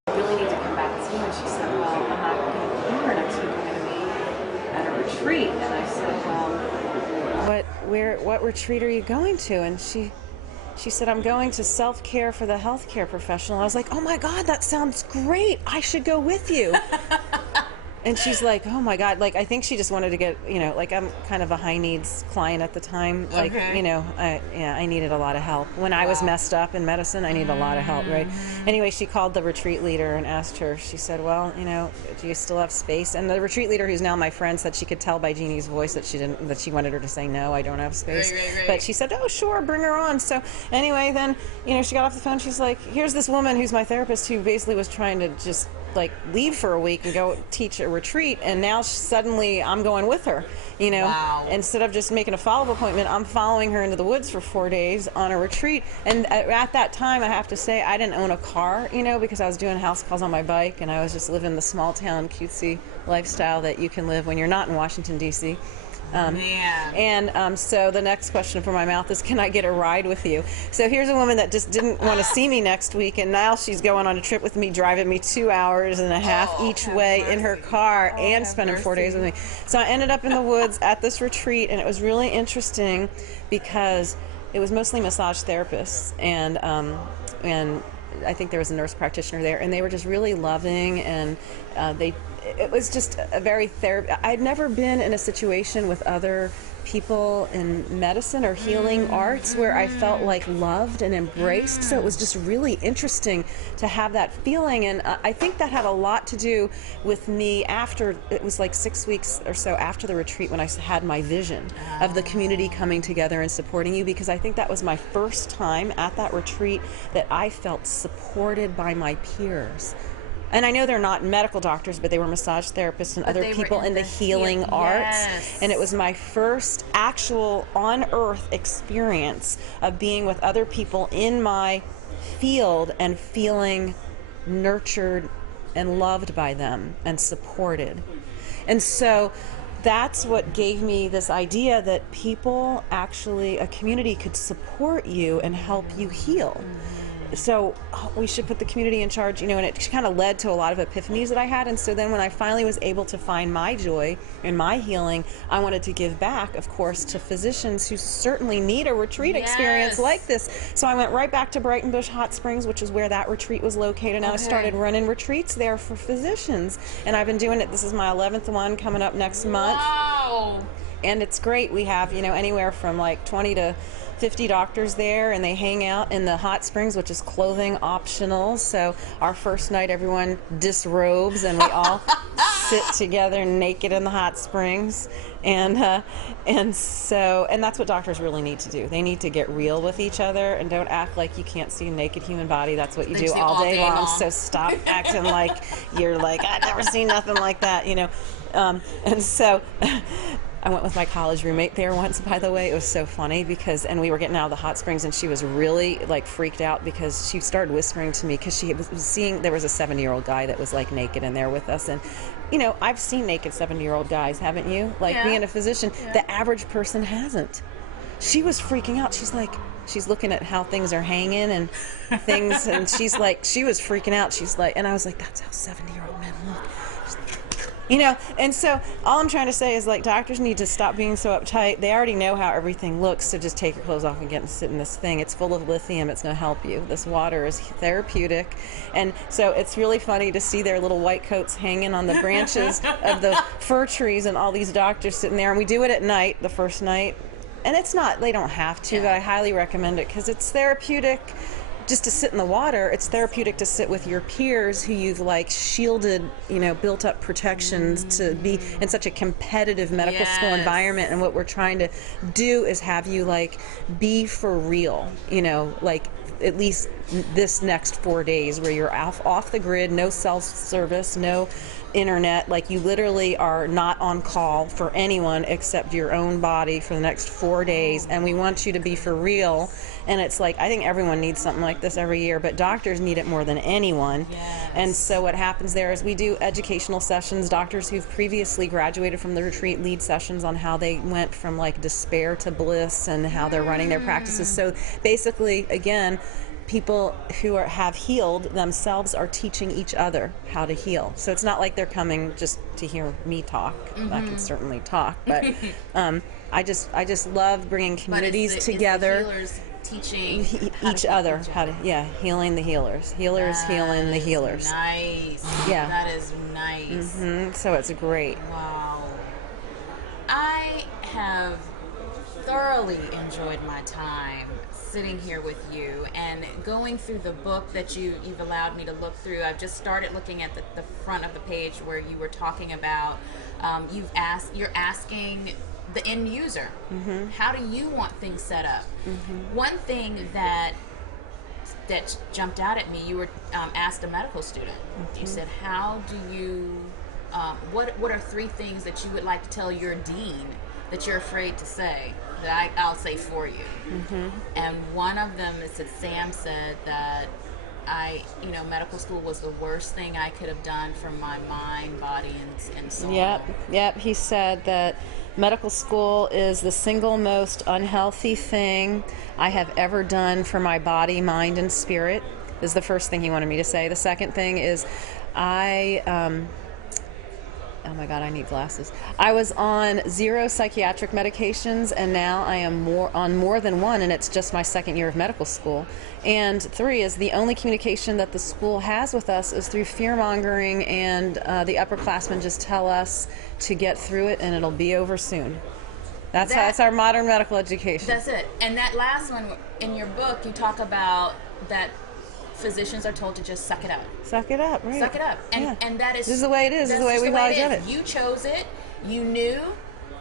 I really need to come back and see her. And she said, well, I'm not going to see her next week. I'm going to be at a retreat. And I said, well, what retreat are you going to? And she said, I'm going to self-care for the healthcare professional. I was like, oh my God, that sounds great. I should go with you. And she's like, oh my God, like, I think she just wanted to get, you know, like, I'm kind of a high needs client at the time. Like, you know, I needed a lot of help. When I was messed up in medicine, I needed a lot of help, right? Anyway, she called the retreat leader and asked her, she said, well, you know, do you still have space? And the retreat leader, who's now my friend, said she could tell by Jeannie's voice that she wanted her to say, no, I don't have space. Right. But she said, oh, sure, bring her on. So anyway, then, you know, she got off the phone. She's like, here's this woman who's my therapist who basically was trying to just like leave for a week and go teach a retreat, and now suddenly I'm going with her, you know. Instead of just making a follow-up appointment, I'm following her into the woods for 4 days on a retreat. And at that time, I have to say, I didn't own a car, you know, because I was doing house calls on my bike, and I was just living the small town cutesy lifestyle that you can live when you're not in Washington, D.C. So the next question from my mouth is, can I get a ride with you? So here's a woman that just didn't want to see me next week, and now she's going on a trip with me, driving me 2 hours and a half each way in her car, and spending 4 days with me. So I ended up in the woods at this retreat, and it was really interesting because it was mostly massage therapists, and I think there was a nurse practitioner there, and they were just really loving, and it was just a very I'd never been in a situation with other people in medicine or healing arts where I felt like loved and embraced. So it was just really interesting to have that feeling. And I think that had a lot to do with me after, it was like 6 weeks or so after the retreat when I had my vision of the community coming together and supporting you, because I think that was my first time at that retreat that I felt supported by my peers. And I know they're not medical doctors, but they were massage therapists and other people in the healing arts. Yes. And it was my first actual on-earth experience of being with other people in my field and feeling nurtured and loved by them and supported. And so that's what gave me this idea that people actually, a community could support you and help you heal. So we should put the community in charge, and it kind of led to a lot of epiphanies that I had. And so then when I finally was able to find my joy and my healing, I wanted to give back, of course, to physicians who certainly need a retreat experience like this. So I went right back to Brighton Bush Hot Springs, which is where that retreat was located. And I started running retreats there for physicians. And I've been doing it. This is my 11th one coming up next month. Wow. And it's great. We have, anywhere from like 20 to 50 doctors there, and they hang out in the hot springs, which is clothing optional. So our first night, everyone disrobes, and we all sit together naked in the hot springs. And that's what doctors really need to do. They need to get real with each other and don't act like you can't see a naked human body. That's what you do all day long. So stop acting like you're like, I've never seen nothing like that, and so I went with my college roommate there once, by the way. It was so funny and we were getting out of the hot springs, and she was really like freaked out because she started whispering to me because she was seeing, there was a 70-year-old guy that was like naked in there with us. And, I've seen naked 70-year-old guys, haven't you? Like being a physician, the average person hasn't. She was freaking out. She's looking at how things are hanging and things, and she was freaking out. She's like, and I was like, that's how 70-year-old men look. And so all I'm trying to say is, like, doctors need to stop being so uptight. They already know how everything looks, so just take your clothes off and get and sit in this thing. It's full of lithium. It's going to help you. This water is therapeutic. And so it's really funny to see their little white coats hanging on the branches of the fir trees and all these doctors sitting there. And we do it at night, the first night. And it's not, they don't have to, but I highly recommend it because it's therapeutic. Just to sit in the water, it's therapeutic to sit with your peers who you've like shielded, built up protections to be in such a competitive medical school environment. And what we're trying to do is have you like be for real, like at least this next 4 days where you're off the grid, no cell service, no internet, like you literally are not on call for anyone except your own body for the next 4 days. And we want you to be for real. And it's like, I think everyone needs something like this every year, but doctors need it more than anyone. And so what happens there is we do educational sessions. Doctors who've previously graduated from the retreat lead sessions on how they went from like despair to bliss and how they're running their practices. So basically, again, people who have healed themselves are teaching each other how to heal. So it's not like they're coming just to hear me talk. I can certainly talk, but I just love bringing communities together. It's the healers teaching each other how to healing the healers, healing the healers. Nice. That is nice. So it's great. Wow. I have thoroughly enjoyed my time sitting here with you and going through the book that you've allowed me to look through. I've just started looking at the front of the page where you were talking about you're asking the end user, how do you want things set up? One thing that jumped out at me, you were asked a medical student. You said, how do you what are 3 things that you would like to tell your dean that you're afraid to say that I'll say for you? And one of them is that Sam said that medical school was the worst thing I could have done for my mind, body, and soul. Yep. He said that medical school is the single most unhealthy thing I have ever done for my body, mind, and spirit. Is the first thing he wanted me to say. The second thing is oh my God, I need glasses. I was on 0 psychiatric medications, and now I am on more than 1, and it's just my second year of medical school. And 3 is the only communication that the school has with us is through fear-mongering, and the upperclassmen just tell us to get through it, and it'll be over soon. That's our modern medical education. That's it. And that last one in your book, you talk about that physicians are told to just suck it up. Suck it up, right? Suck it up. And yeah. and that is, this is the way it is. This is the way we've always done it. You chose it. You knew.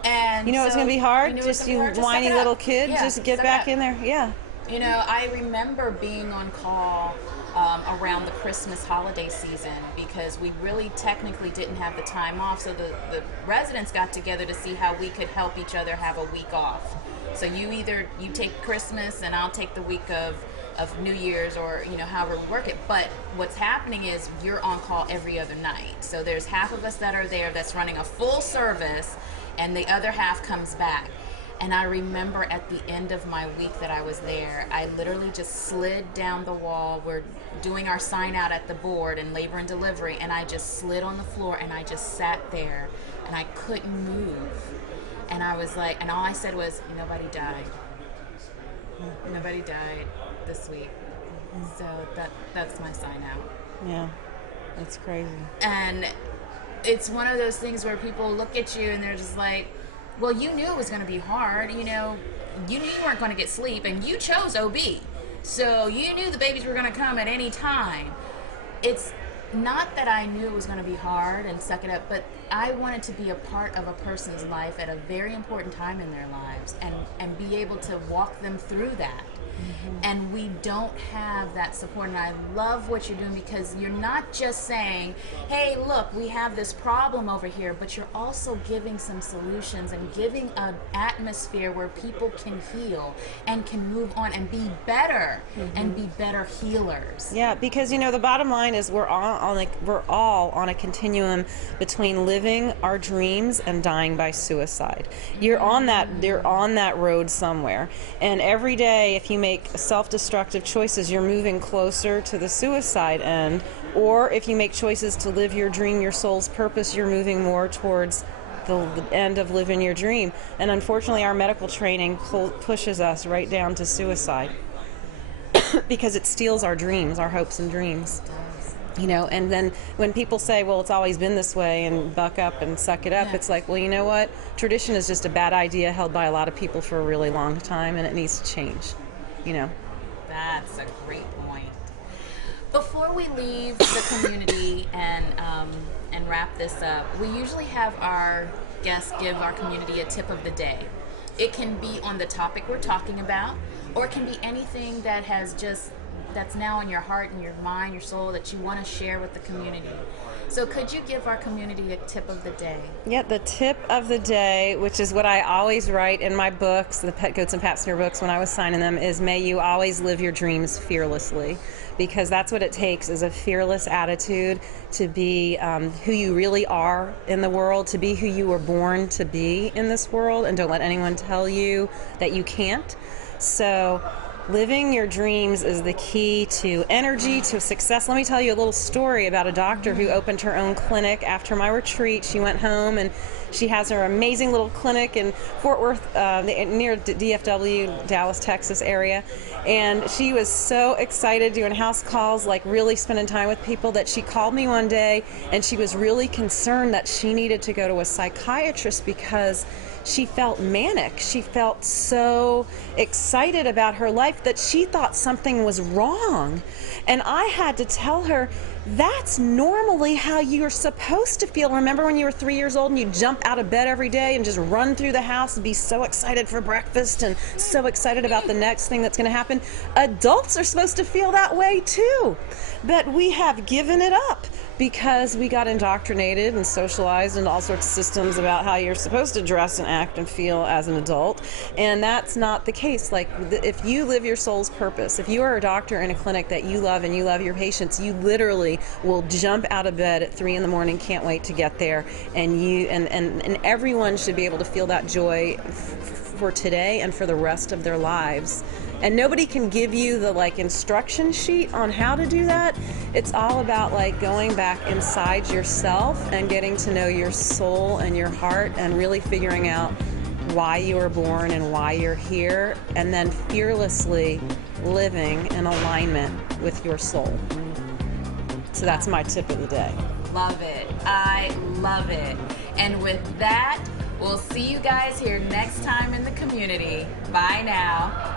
And you know it's going to be hard. Just you whiny little kid. Yeah, just get back in there. Yeah. You know, I remember being on call around the Christmas holiday season because we really technically didn't have the time off. So the residents got together to see how we could help each other have a week off. So you take Christmas and I'll take the week of New Year's, or however we work it. But what's happening is you're on call every other night. So there's half of us that are there that's running a full service, and the other half comes back. And I remember at the end of my week that I was there, I literally just slid down the wall. We're doing our sign out at the board in labor and delivery, and I just slid on the floor and I just sat there and I couldn't move. And I was like, and all I said was, nobody died. Nobody died this week. So that's my sign out. Yeah, that's crazy. And it's one of those things where people look at you and they're just like, well, you knew it was going to be hard. You knew you weren't going to get sleep, and you chose OB. So you knew the babies were going to come at any time. It's not that I knew it was going to be hard and suck it up, but I wanted to be a part of a person's life at a very important time in their lives and be able to walk them through that. Mm-hmm. And we don't have that support. And I love what you're doing, because you're not just saying, hey, look, we have this problem over here, but you're also giving some solutions and giving an atmosphere where people can heal and can move on and be better, mm-hmm. and be better healers. Yeah, because the bottom line is we're all on a continuum between living our dreams and dying by suicide. You're on that road somewhere, and every day if you make self-destructive choices, you're moving closer to the suicide end. Or if you make choices to live your dream, your soul's purpose, you're moving more towards the end of living your dream. And unfortunately, our medical training pushes us right down to suicide because it steals our dreams, our hopes and dreams. And then when people say, well, it's always been this way, and buck up and suck it up, yeah. It's like, well, you know what? Tradition is just a bad idea held by a lot of people for a really long time, and it needs to change. That's a great point. Before we leave the community and wrap this up, we usually have our guests give our community a tip of the day. It can be on the topic we're talking about, or it can be anything that's now in your heart and your mind, your soul, that you want to share with the community. So could you give our community a tip of the day? Yeah, the tip of the day, which is what I always write in my books, the Pet Goats and Pap Smear books when I was signing them, is may you always live your dreams fearlessly. Because that's what it takes, is a fearless attitude to be who you really are in the world, to be who you were born to be in this world, and don't let anyone tell you that you can't. So living your dreams is the key to energy, to success. Let me tell you a little story about a doctor who opened her own clinic after my retreat. She went home and she has her amazing little clinic in Fort Worth, near DFW, Dallas, Texas area. And she was so excited doing house calls, like really spending time with people, that she called me one day and she was really concerned that she needed to go to a psychiatrist because she felt manic. She felt so excited about her life that she thought something was wrong. And I had to tell her, that's normally how you're supposed to feel. Remember when you were 3 years old and you jump out of bed every day and just run through the house and be so excited for breakfast and so excited about the next thing that's going to happen? Adults are supposed to feel that way too. But we have given it up because we got indoctrinated and socialized into all sorts of systems about how you're supposed to dress and act and feel as an adult. And that's not the case. Like, if you live your soul's purpose, if you are a doctor in a clinic that you love and you love your patients, you literally will jump out of bed at 3 a.m, can't wait to get there. And and everyone should be able to feel that joy for today and for the rest of their lives. And nobody can give you the instruction sheet on how to do that. It's all about going back inside yourself and getting to know your soul and your heart and really figuring out why you were born and why you're here, and then fearlessly living in alignment with your soul. So that's my tip of the day. Love it. I love it. And with that, We'll see you guys here next time in the community. Bye now.